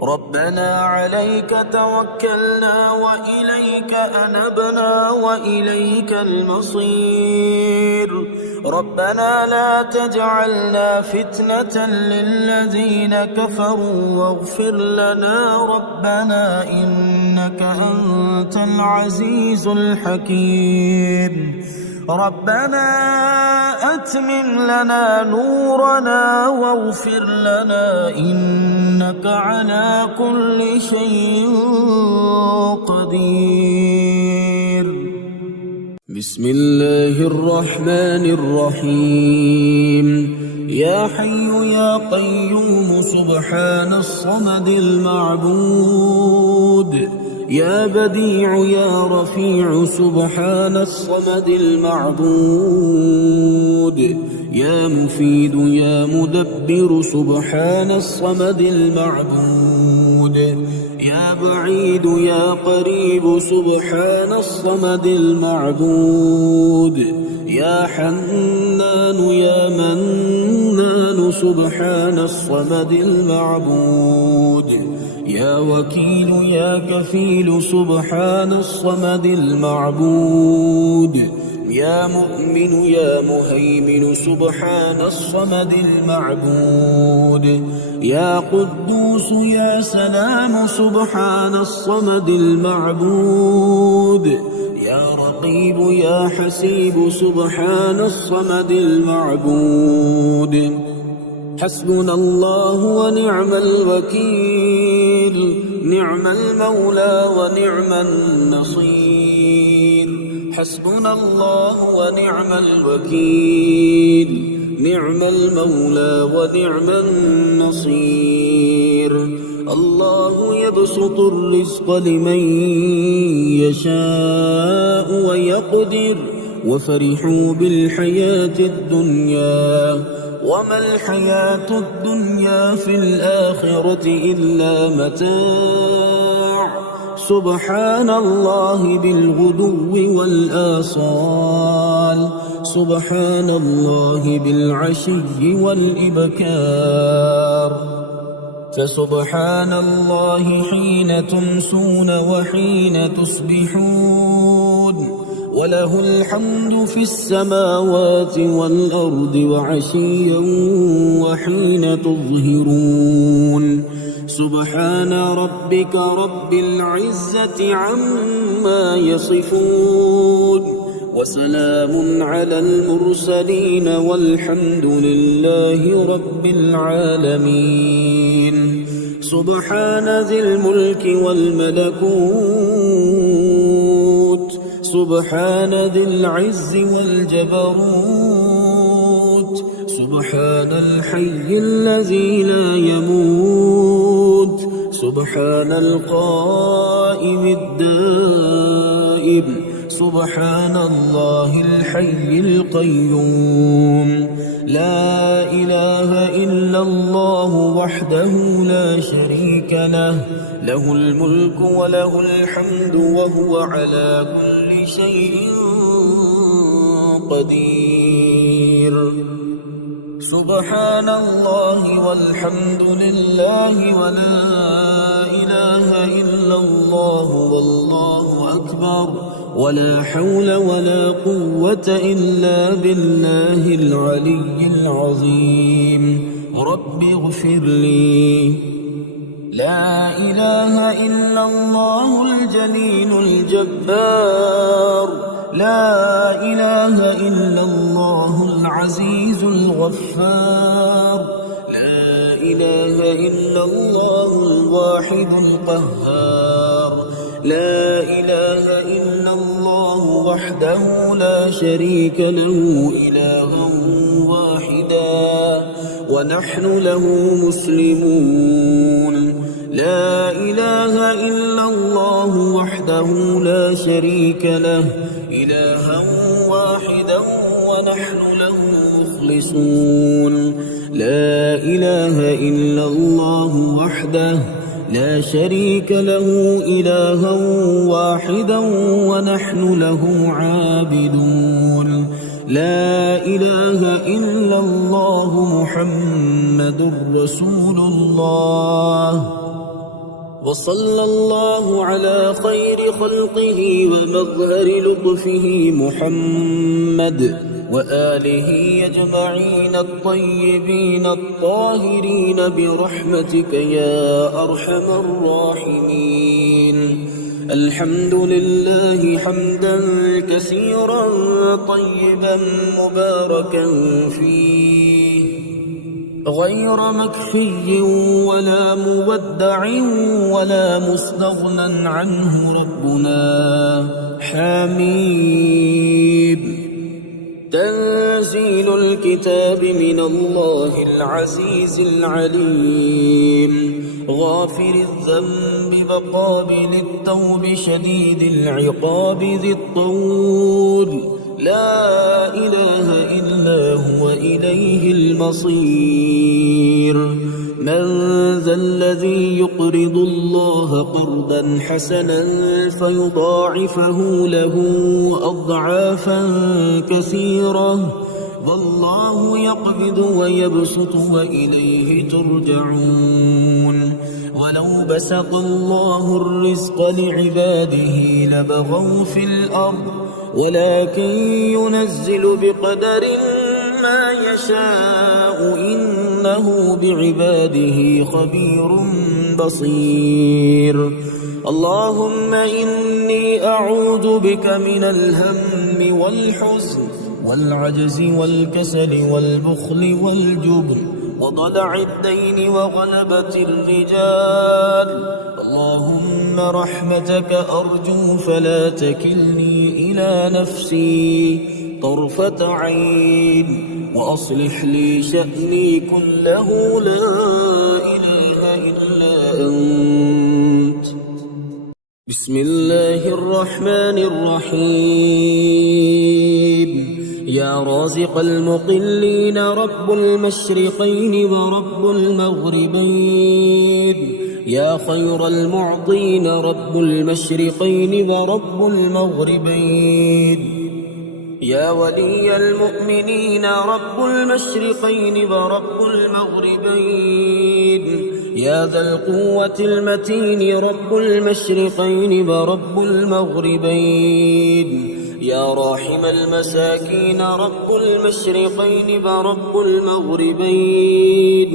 ربنا عليك توكلنا وإليك أنبنا وإليك المصير ربنا لا تجعلنا فتنة للذين كفروا واغفر لنا ربنا إنك أنت العزيز الحكيم ربنا أتمم لنا نورنا واغفر لنا إنك على كل شيء قدير بسم الله الرحمن الرحيم يا حي يا قيوم سبحان الصمد المعبود يا بديع يا رفيع سبحان الصمد المعبود يا مفيد يا مدبر سبحان الصمد المعبود يا بعيد يا قريب سبحان الصمد المعبود يا حنان يا منان سبحان الصمد المعبود يا وكيل يا كفيل سبحان الصمد المعبود يا مؤمن يا مهيمن سبحان الصمد المعبود يا قدوس يا سلام سبحان الصمد المعبود يا رقيب يا حسيب سبحان الصمد المعبود حسبنا الله ونعم الوكيل نعم المولى ونعم النصير حسبنا الله ونعم الوكيل نعم المولى ونعم النصير الله يبسط الرزق لمن يشاء ويقدر وفرحوا بالحياة الدنيا وما الحياة الدنيا في الآخرة إلا متاع سبحان الله بالغدو والآصال سبحان الله بالعشي والإبكار فسبحان الله حين تمسون وحين تصبحون وله الحمد في السماوات والأرض وعشيا وحين تظهرون سبحان ربك رب العزة عما يصفون وسلام على المرسلين والحمد لله رب العالمين سبحان ذي الملك والملكوت سبحان ذي العز والجبروت سبحان الحي الذي لا يموت سبحان القائم الدائم سبحان الله الحي القيوم لا إله إلا الله وحده لا شريك له له الملك وله الحمد وهو على كل شيء قدير سبحان الله والحمد لله ولا إله إلا الله والله أكبر ولا حول ولا قوة إلا بالله العلي العظيم رب اغفر لي لا إله إلا الله الجليل الجبار لا إله إلا الله العزيز الغفار لا إله إلا الله الواحد القهار لا إله إلا الله وحده لا شريك له إلها واحدا ونحن له مسلمون لا إله إلا الله وحده لا شريك له إلها واحدا ونحن له مخلصون لا إله إلا الله وحده لا شريك له إلها واحدا ونحن له عابدون لا إله إلا الله محمد رسول الله وصلى الله على خير خلقه ومظهر لطفه محمد وآله أجمعين الطيبين الطاهرين برحمتك يا أرحم الراحمين الحمد لله حمدا كثيرا طيبا مباركا فيه غير مكفي ولا مودع ولا مستغنى عنه ربنا حميد تنزيل الكتاب من الله العزيز العليم غافر الذنب وقابل التوب شديد العقاب ذي الطول لا إله إلا هو إليه المصير من ذا الذي يقرض الله قرضا حسنا فيضاعفه له أضعافا كثيرة والله يقبض ويبسط وإليه ترجعون ولو بسط الله الرزق لعباده لبغوا في الأرض ولكن ينزل بقدر ما يشاء إنه بعباده خبير بصير اللهم إني أعوذ بك من الهم والحزن والعجز والكسل والبخل والجبن وضلع الدين وغلبة الرجال اللهم رحمتك أرجو فلا تكلني إلى نفسي طرفة عين وأصلح لي شأني كله لا إله إلا أنت بسم الله الرحمن الرحيم يا رازق المقلين رب المشرقين ورب المغربين يا خير المعطين رب المشرقين ورب المغربين يا ولي المؤمنين رب المشرقين ورب المغربين يا ذا القوة المتين رب المشرقين ورب المغربين يا راحم المساكين رب المشرقين ورب المغربين،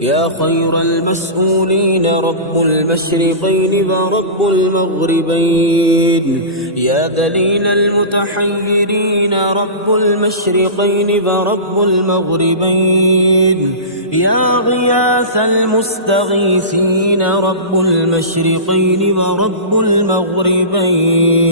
يا خير المسؤولين رب المشرقين ورب المغربين، يا دليل المتحيرين رب المشرقين ورب المغربين، يا غياث المستغيثين رب المشرقين ورب المغربين.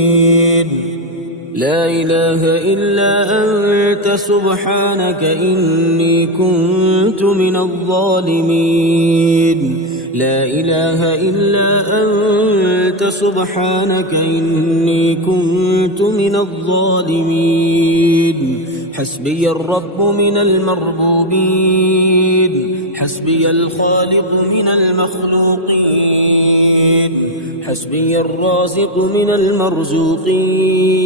لا إله إلا أنت سبحانك إني كنت من الظالمين. لا إله إلا أنت سبحانك إني كنت من الظالمين. حسبي الرب من المربوبين، حسبي الخالق من المخلوقين، حسبي الرازق من المرزوقين،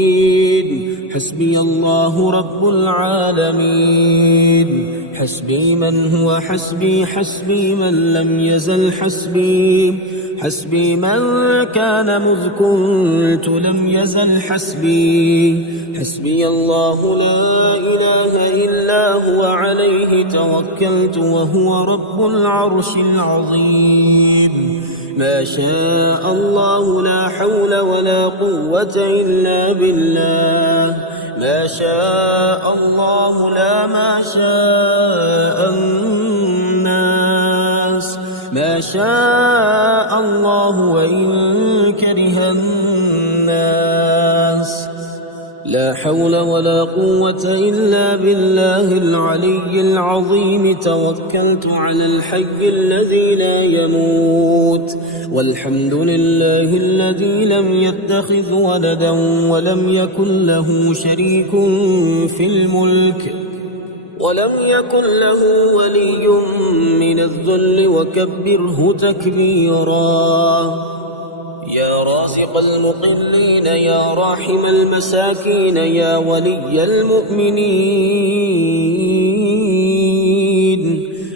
حسبي الله رب العالمين. حسبي من هو حسبي، حسبي من لم يزل حسبي، حسبي من كان مذ كنت لم يزل حسبي. حسبي الله لا إله إلا هو عليه توكلت وهو رب العرش العظيم. ما شاء الله لا حول ولا قوة إلا بالله. ما شاء الله لا ما شاء الناس. ما شاء الله وإن كره الناس. لا حول ولا قوة إلا بالله العلي العظيم. توكلت على الحي الذي لا يموت، والحمد لله الذي لم يتخذ ولدا ولم يكن له شريك في الملك ولم يكن له ولي من الذل وكبره تكبيرا. يا رازق المقلين، يا راحم المساكين، يا ولي المؤمنين،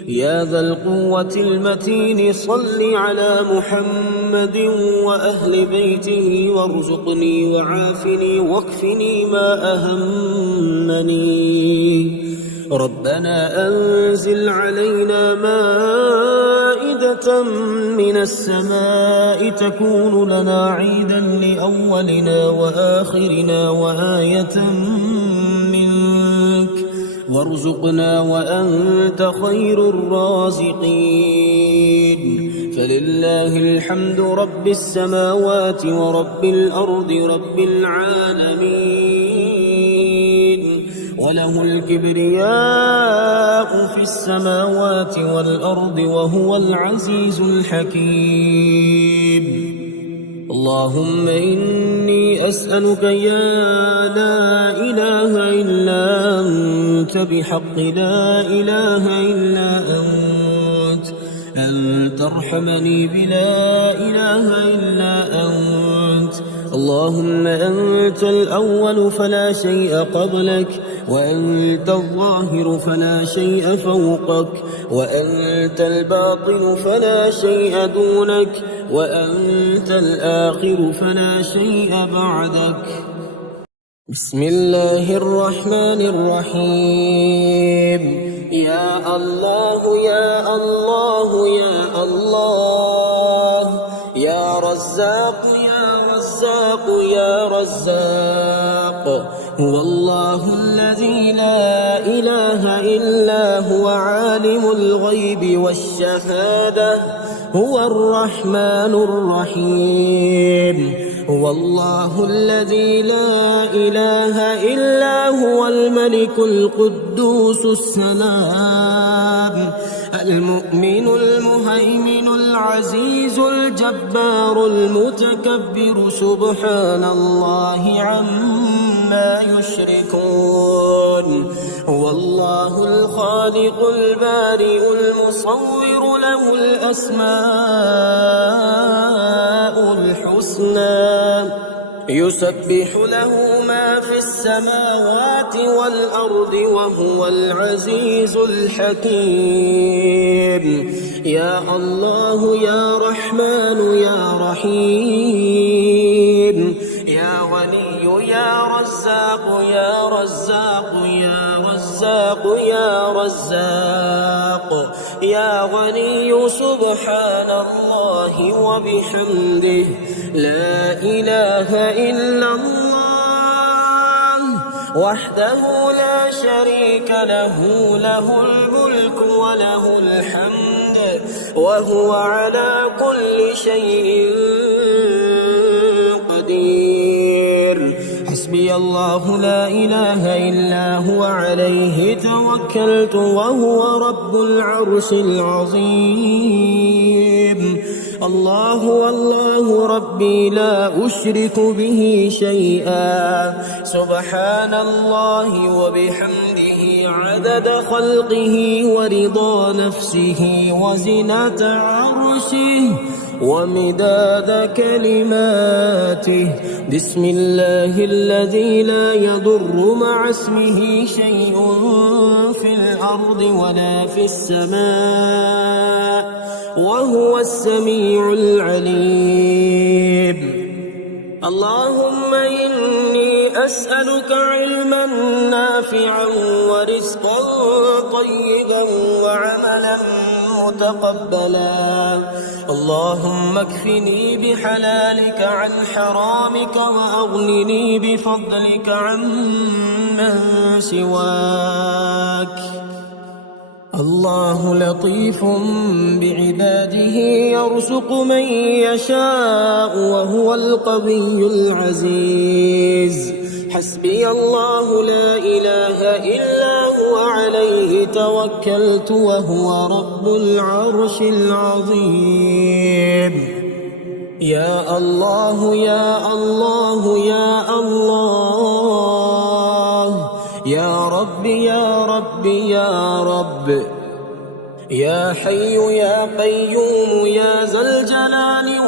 يا ذا القوة المتين، صل على محمد وأهل بيته وارزقني وعافني واكفني ما أهمني. ربنا أنزل علينا مائدة من السماء تكون لنا عيدا لأولنا وآخرنا وآية منك، وارزقنا وأنت خير الرازقين. فلله الحمد رب السماوات ورب الأرض رب العالمين، وله الكبرياء في السماوات والأرض وهو العزيز الحكيم. اللهم إني أسألك يا لا إله إلا أنت بحق لا إله إلا أنت أن ترحمني بلا إله إلا أنت. اللهم أنت الأول فلا شيء قبلك، وأنت الظاهر فلا شيء فوقك، وأنت الباطن فلا شيء دونك، وأنت الآخر فلا شيء بعدك. بسم الله الرحمن الرحيم. يا الله يا الله يا الله، يا رزاق يا رزاق يا رزاق، هو الله الذي لا إله إلا هو عالم الغيب والشهادة، هو الرحمن الرحيم. هو الله الذي لا إله إلا هو الملك القدوس السلام المؤمن المهيمن العزيز الجبار المتكبر، سبحان الله عما يشركون. هو الله الخالق البارئ المصور، له الأسماء الحسنى، يسبح له ما في السماوات والأرض وهو العزيز الحكيم. يا الله يا رحمن يا رحيم، يا ولي يا رزاق رزاق يا رزاق يا رزاق يا رزاق يا غني سبحان الله وبحمده لا إله إلا الله وحده لا شريك له له الملك وله الحمد وهو على كل شيء قدير حسبي الله لا إله إلا هو عليه توكلت وهو رب العرش العظيم الله الله ربي لا أشرك به شيئا سبحان الله وبحمده عدد خلقه ورضا نفسه وزنة عرشه ومداد كلماته بسم الله الذي لا يضر مع اسمه شيء في الأرض ولا في السماء وهو السميع العليم اللهم إني أسألك علما نافعا ورزقا طيبا وعملا متقبلا اللهم اكفني بحلالك عن حرامك وأغنني بفضلك عمن سواك الله لطيف بعباده يرزق من يشاء وهو القوي العزيز حسبي الله لا إله إلا هو عليه توكلت وهو رب العرش العظيم يا الله يا الله يا الله يا رب يا رب يا رب يا حي يا قيوم يا ذا الجلال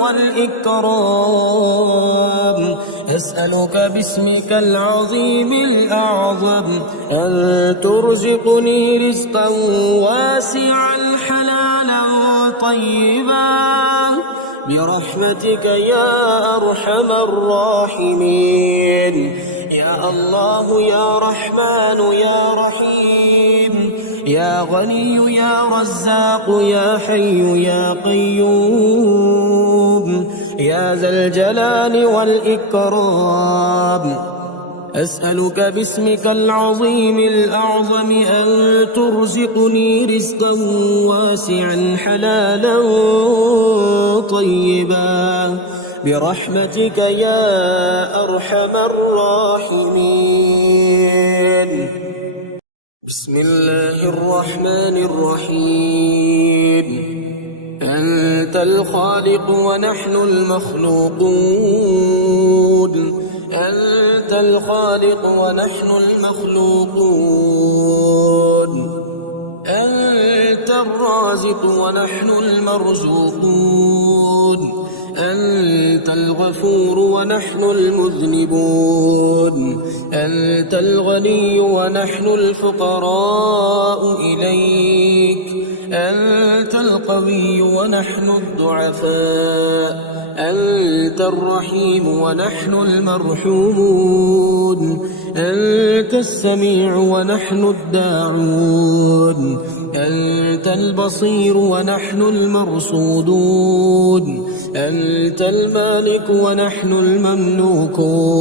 والإكرام أسألك باسمك العظيم الأعظم أن ترزقني رزقا واسعا حلالا طيبا برحمتك يا أرحم الراحمين يا الله يا رحمن يا رحيم يا غني يا رزاق يا حي يا قيوم يا ذا الجلال والإكرام أسألك باسمك العظيم الأعظم أن ترزقني رزقا واسعا حلالا طيبا برحمتك يا أرحم الراحمين بسم الله الرحمن الرحيم أنت الخالق ونحن المخلوقون أنت الخالق ونحن المخلوقون أنت الرازق ونحن المرزوقون أنت الغفور ونحن المذنبون أنت الغني ونحن الفقراء إليك أنت القوي ونحن الضعفاء أنت الرحيم ونحن المرحومون أنت السميع ونحن الداعون أنت البصير ونحن المرصودون أنت المالك ونحن المملوكون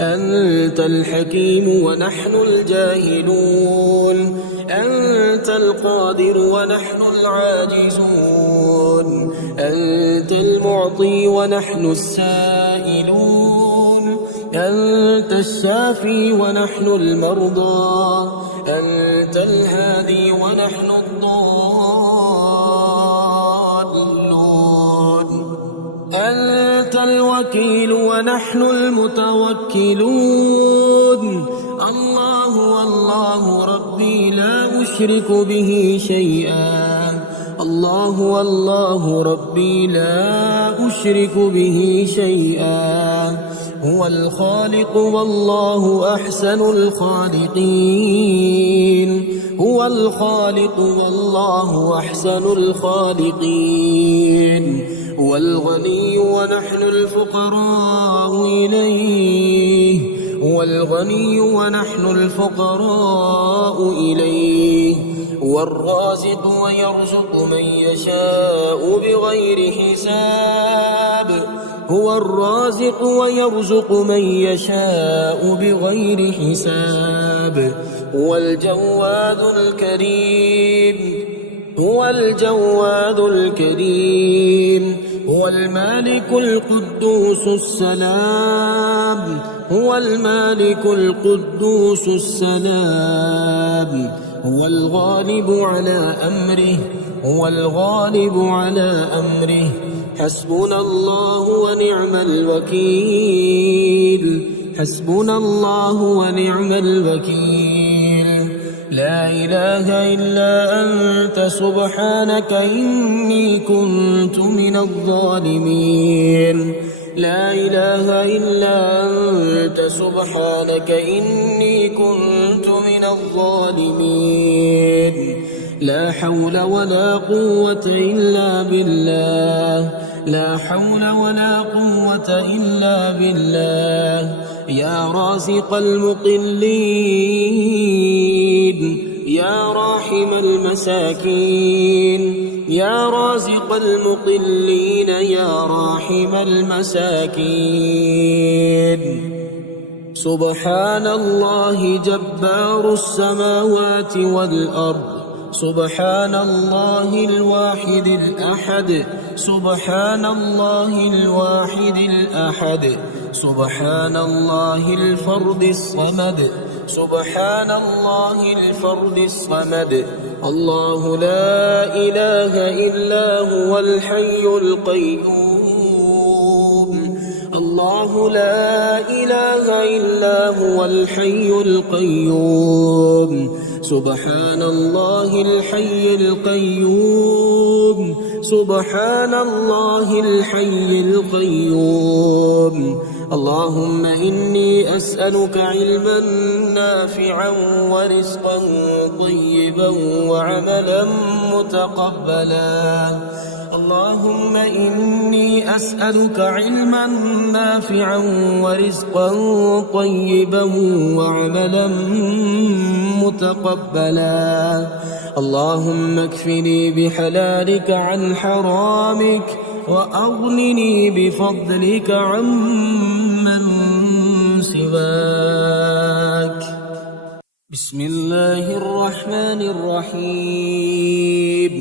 أنت الحكيم ونحن الجاهلون أنت القادر ونحن العاجزون أنت المعطي ونحن السائلون أنت الشافي ونحن المرضى أنت الهادي ونحن الضالون أنت الوكيل ونحن المتوكلون الله والله ربي لا أشرك به شيئا الله والله ربي لا أشرك به شيئا هو الخالق والله أحسن الخالقين هو الخالق والله أحسن الخالقين هو الغني ونحن الفقراء إليه هو الغني ونحن الفقراء إليه. هو الرازق ويرزق من يشاء بغير حساب. هو الرازق ويرزق من يشاء بغير حساب. هو الجواد الكريم. هو الجواد الكريم. هو المالك القدوس السلام. هو المالك القدوس السلام. هو الغالب على أمره. هو الغالب على أمره. حسبنا الله ونعم الوكيل. حسبنا الله ونعم الوكيل. لا إله إلا أنت سبحانك إني كنت من الظالمين. لا إله إلا أنت سبحانك إني كنت من الظالمين. لا حول ولا قوة إلا بالله. لا حول ولا قوة إلا بالله. يا رازق المقلين. يا راحم المساكين. يا رازق المقلين. يا راحم المساكين. سبحان الله جبار السماوات والأرض. سبحان الله الواحد الأحد. سبحان الله الواحد الأحد. سبحان الله الفرد الصمد. سبحان الله الفرد الصمد. الله لا إله إلا هو الحي القيوم. الله لا إله إلا هو الحي القيوم. سبحان الله الحي القيوم. سبحان الله الحي القيوم. اللهم إني أسألك علما نافعا ورزقا طيبا وعملا متقبلا. اللهم إني أسألك علما نافعا ورزقا طيبا وعملا متقبلا. اللهم اكفني بحلالك عن حرامك وأغنني بفضلك عمن سواك. بسم الله الرحمن الرحيم.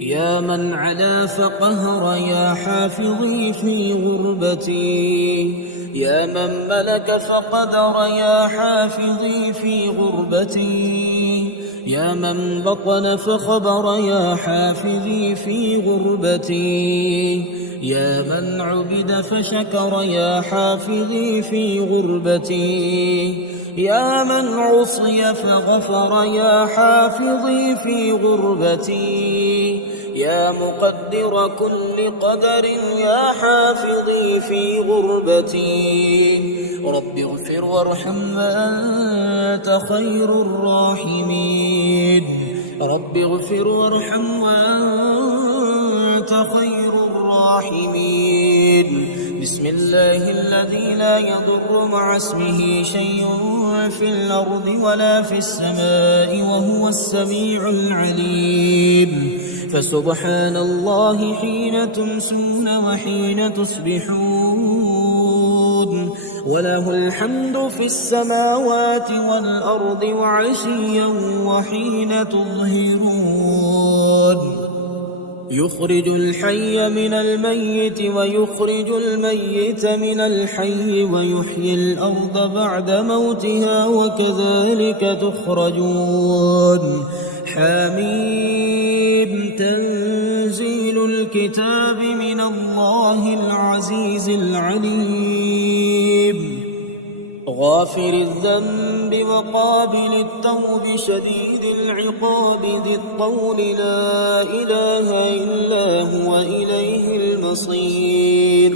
يا من علا فقهر يا حافظي في غربتي. يا من ملك فقدر يا حافظي في غربتي. يا من بطن فخبر يا حافظي في غربتي. يا من عبد فشكر يا حافظي في غربتي. يا من عصي فغفر يا حافظي في غربتي. يا مقدر كل قدر يا حافظي في غربتي. رب اغفر وارحم وأنت خير الراحمين. رب اغفر وارحم وأنت خير الراحمين. بسم الله الذي لا يضر مع اسمه شيء في الأرض ولا في السماء وهو السميع العليم. فسبحان الله حين تمسون وحين تصبحون. وله الحمد في السماوات والأرض وعشيا وحين تظهرون. يخرج الحي من الميت ويخرج الميت من الحي ويحيي الأرض بعد موتها وكذلك تخرجون. حميم. تنزيل الكتاب من الله العزيز العليم. غافر الذنب وقابل التوب شديد العقاب ذي الطول لا إله إلا هو إليه المصير.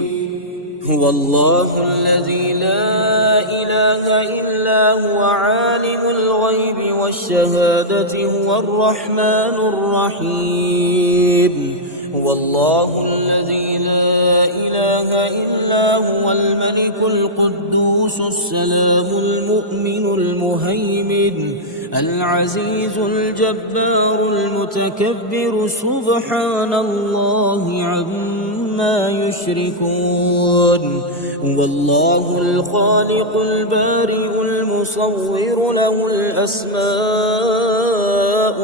هو الله الذي لا إله إلا هو عالم الغيب والشهادة هو الرحمن الرحيم. هو الله الذي لا إله إلا هو الملك القدوس السلام المؤمن المهيمن العزيز الجبار المتكبر سبحان الله عما يشركون هو الله الخالق البارئ المصور له الأسماء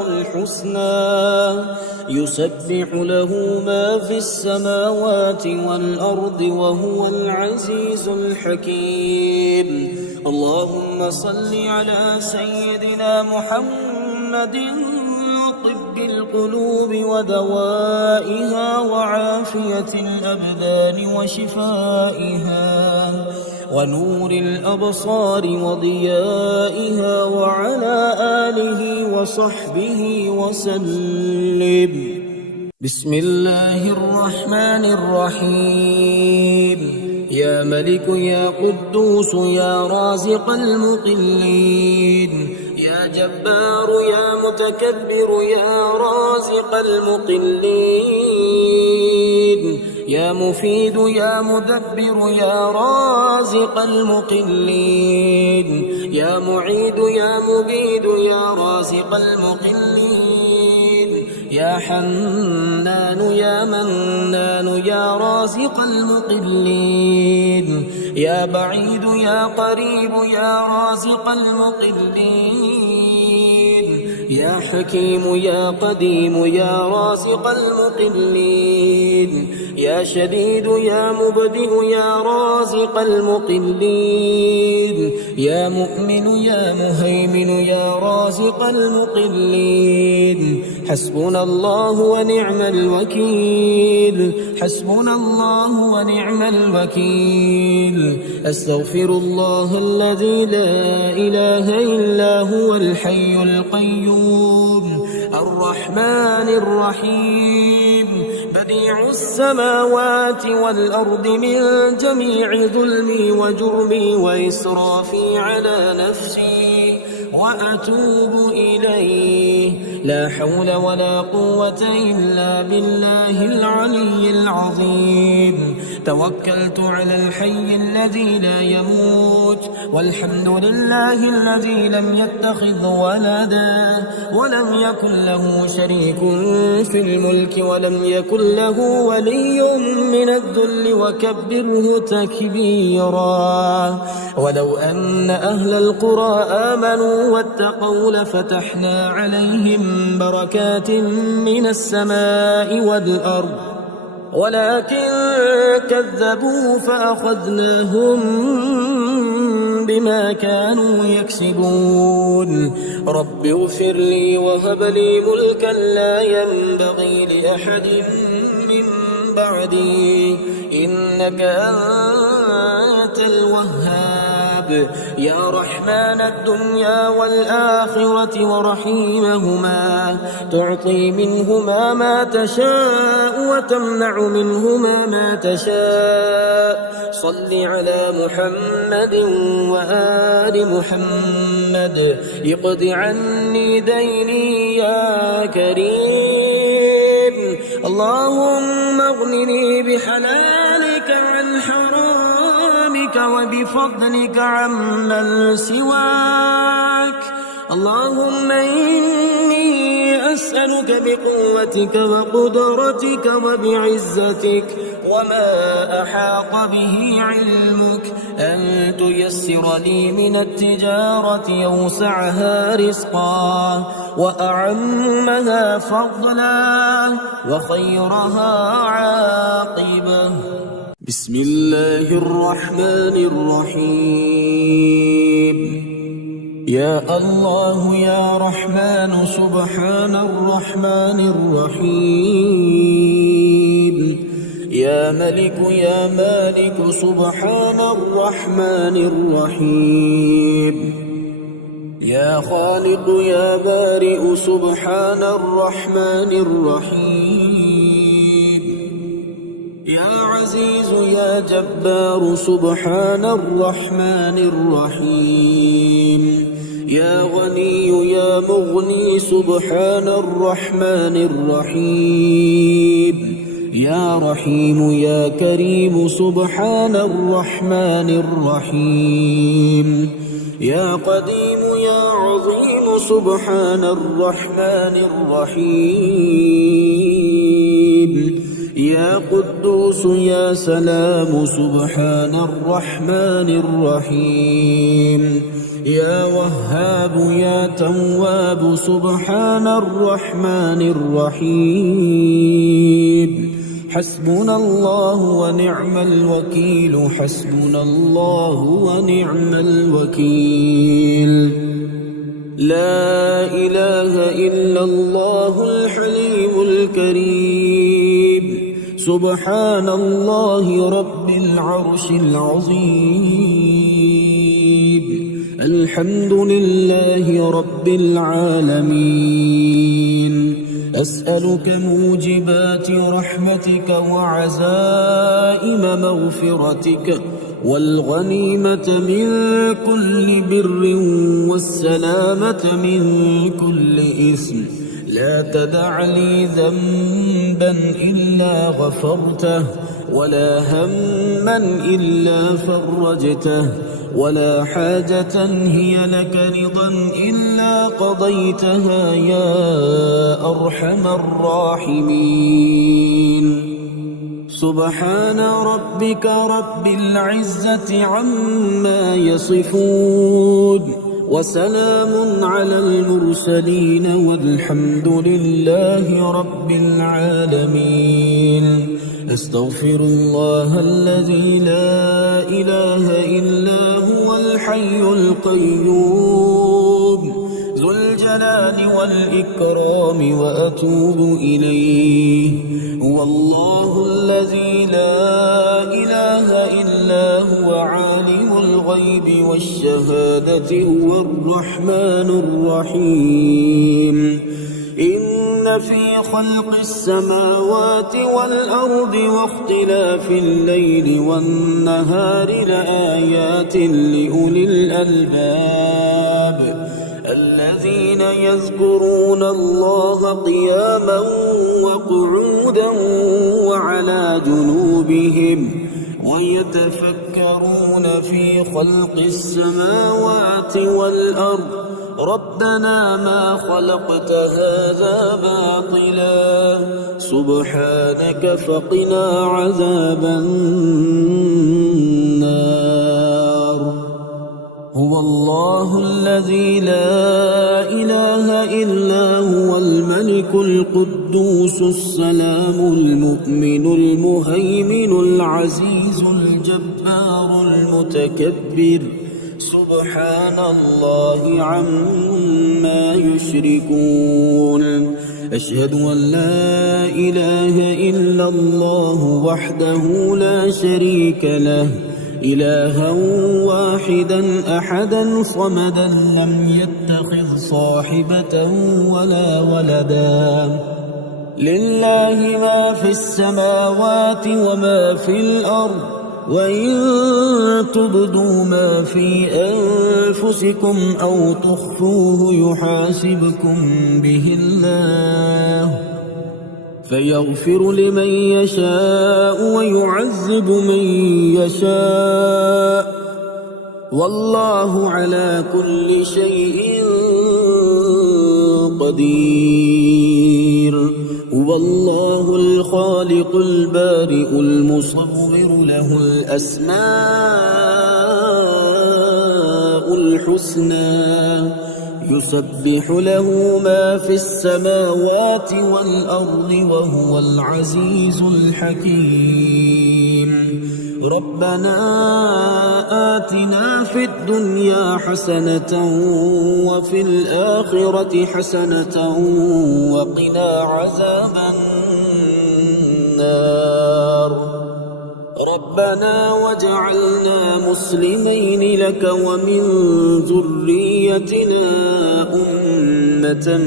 الحسنى يسبح له ما في السماوات والأرض وهو العزيز الحكيم اللهم صل على سيدنا محمد طب القلوب ودوائها وعافية الأبدان وشفائها ونور الأبصار وضيائها وعلى آله وصحبه وسلم بسم الله الرحمن الرحيم يا ملك يا قدوس يا رازق المقلين يا جبار يا متكبر يا رازق المقلين يا مفيد يا مدبر يا رازق المقلين يا معيد يا مبيد يا رازق المقلين يا حنان يا منان يا رازق المقلين يا بعيد يا قريب يا رازق المقلين يا حكيم يا قديم يا رازق المقلين يا شديد يا مبدئ يا رازق المقلين يا مؤمن يا مهيمن يا رازق المقلين حسبنا الله ونعم الوكيل حسبنا الله ونعم الوكيل أستغفر الله الذي لا إله إلا هو الحي القيوم الرحمن الرحيم بديع السماوات والأرض من جميع ظلمي وجرمي وإسرافي على نفسي وأتوب إليه لا حول ولا قوة إلا بالله العلي العظيم توكلت على الحي الذي لا يموت والحمد لله الذي لم يتخذ ولدا ولم يكن له شريك في الملك ولم يكن له ولي من الذل وكبره تكبيرا ولو أن أهل القرى آمنوا واتقوا لفتحنا عليهم بركات من السماء والأرض ولكن كذبوا فأخذناهم بما كانوا يكسبون رب اغفر لي وهب لي ملكا لا ينبغي لأحد من بعدي إنك أنت الوهاب يا رحمن الدنيا والآخرة ورحيمهما تعطي منهما ما تشاء وتمنع منهما ما تشاء صل على محمد وآل محمد اقض عني ديني يا كريم اللهم اغنني بحلالك عن حرامك وبفضلك عمن سواك اللهم إني أسألك بقوتك وقدرتك وبعزتك وما أحاط به علمك أن تيسر لي من التجارة أوسعها رزقا وأعمها فضلا وخيرها عاقبة بسم الله الرحمن الرحيم يا الله يا رحمن سبحان الرحمن الرحيم يا ملك يا مالك سبحان الرحمن الرحيم يا خالق يا بارئ سبحان الرحمن الرحيم يا عزيز يا جبار سبحان الرحمن الرحيم يا غني يا مغني سبحان الرحمن الرحيم يا رحيم يا كريم سبحان الرحمن الرحيم يا قديم يا عظيم سبحان الرحمن الرحيم يا قدوس يا سلام سبحان الرحمن الرحيم يا وهاب يا تواب سبحان الرحمن الرحيم حسبنا الله ونعم الوكيل حسبنا الله ونعم الوكيل لا إله إلا الله الحليم الكريم سبحان الله رب العرش العظيم الحمد لله رب العالمين أسألك موجبات رحمتك وعزائم مغفرتك والغنيمة من كل بر والسلامة من كل إثم لا تدع لي ذنبا إلا غفرته ولا هما إلا فرجته ولا حاجة هي لك رضا إلا قضيتها يا أرحم الراحمين سبحان ربك رب العزة عما يصفون وسلام على المرسلين والحمد لله رب العالمين أستغفر الله الذي لا إله إلا هو الحي القيوم ذو الجلال والإكرام وأتوب إليه هو الله الذي لا إله إلا هو عالم الغيب والشهادة هو الرحمن الرحيم إن في خلق السماوات والأرض واختلاف الليل والنهار لآيات لأولي الألباب الذين يذكرون الله قياما وقعودا وعلى جنوبهم ويتفكرون في خلق السماوات والأرض ربنا ما خلقت هذا باطلا سبحانك فقنا عذاب النار هو الله الذي لا إله إلا هو الملك القدوس السلام المؤمن المهيمن العزيز الجبار المتكبر سبحان الله عما يشركون أشهد أن لا إله إلا الله وحده لا شريك له إلها واحدا أحدا صمدا لم يتخذ صاحبة ولا ولدا لله ما في السماوات وما في الأرض وإن تبدوا ما في أنفسكم أو تخفوه يحاسبكم به الله فيغفر لمن يشاء ويعذب من يشاء والله على كل شيء قدير هو الله الخالق البارئ المصور له الأسماء الحسنى يسبح له ما في السماوات والأرض وهو العزيز الحكيم ربنا آتنا في الدنيا حسنة وفي الآخرة حسنة وقنا عذاب النار ربنا واجعلنا مسلمين لك ومن ذريتنا أمة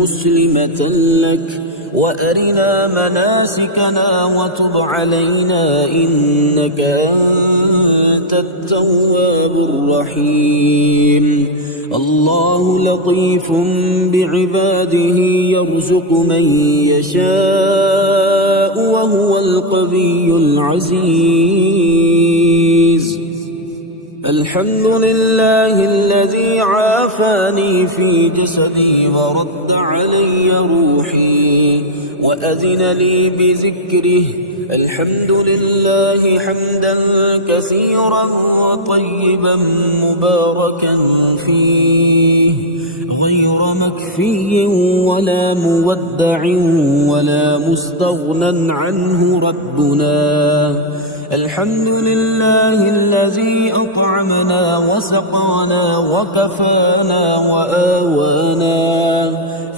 مسلمة لك وأرنا مناسكنا وتب علينا إنك أنت التواب الرحيم الله لطيف بعباده يرزق من يشاء وهو القوي العزيز. الحمد لله الذي عافاني في جسدي ورد علي روحي وأذن لي بذكره. الحمد لله حمدا كثيرا طيبا مباركا فيه غير مكفي ولا مودع ولا مستغنى عنه ربنا. الحمد لله الذي أطعمنا وسقانا وكفانا وآوانا،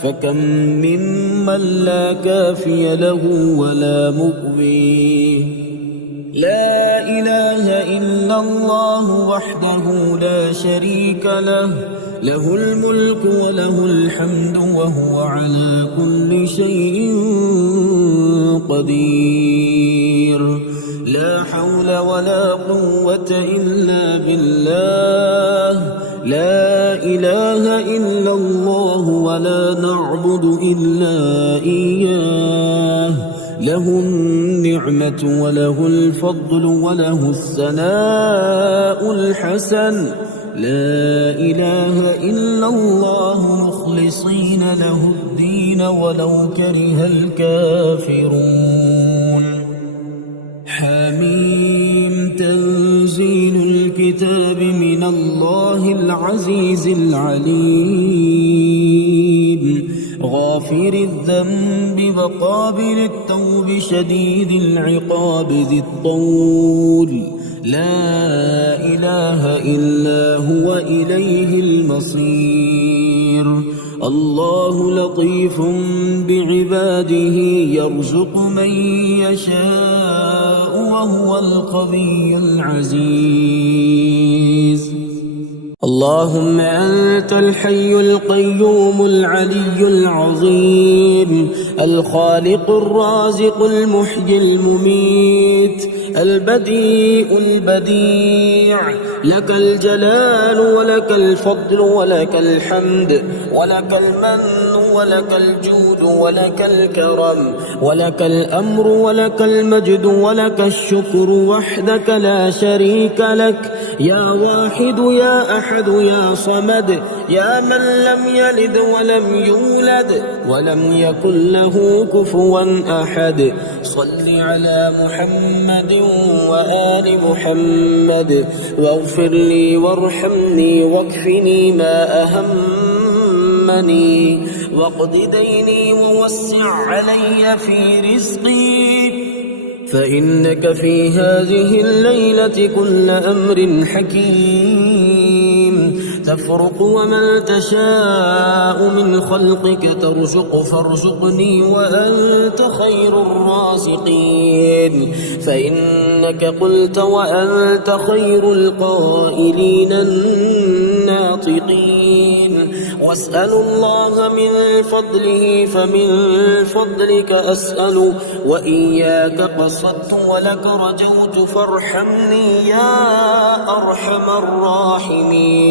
فكم ممن لا كافي له ولا مؤوي. لا إله إلا الله وحده لا شريك له، له الملك وله الحمد وهو على كل شيء قدير. لا حول ولا قوة إلا بالله. لا إله إلا الله ولا نعبد إلا إياه. له النعمة وله الفضل وله الثناء الحسن. لا إله إلا الله مخلصين له الدين ولو كره الكافرون. حميم تنزيل الكتاب من الله العزيز العليم غافر الذنب وقابل التوب شديد العقاب ذي الطول. لا إله إلا هو إليه المصير. الله لطيف بعباده يرزق من يشاء وهو القوي العزيز. اللهم أنت الحي القيوم العلي العظيم الخالق الرازق المحيي المميت البديء البديع. لك الجلال ولك الفضل ولك الحمد ولك المن ولك الجود ولك الكرم ولك الأمر ولك المجد ولك الشكر وحدك لا شريك لك. يا واحد يا أحد يا صمد يا من لم يلد ولم يولد ولم يكن له كفوا أحد. صل على محمد وآل محمد واغفر لي وارحمني واكفني ما أهمني واقض ديني ووسع علي في رزقي. فإنك في هذه الليلة كل أمر حكيم تفرق ومن تشاء من خلقك ترزق فارزقني وأنت خير الرازقين. فإنك قلت وأنت خير القائلين الناطقين. واسأل الله من فضله فمن فضلك أسأل وإياك قصدت ولك رجوت فارحمني يا أرحم الراحمين.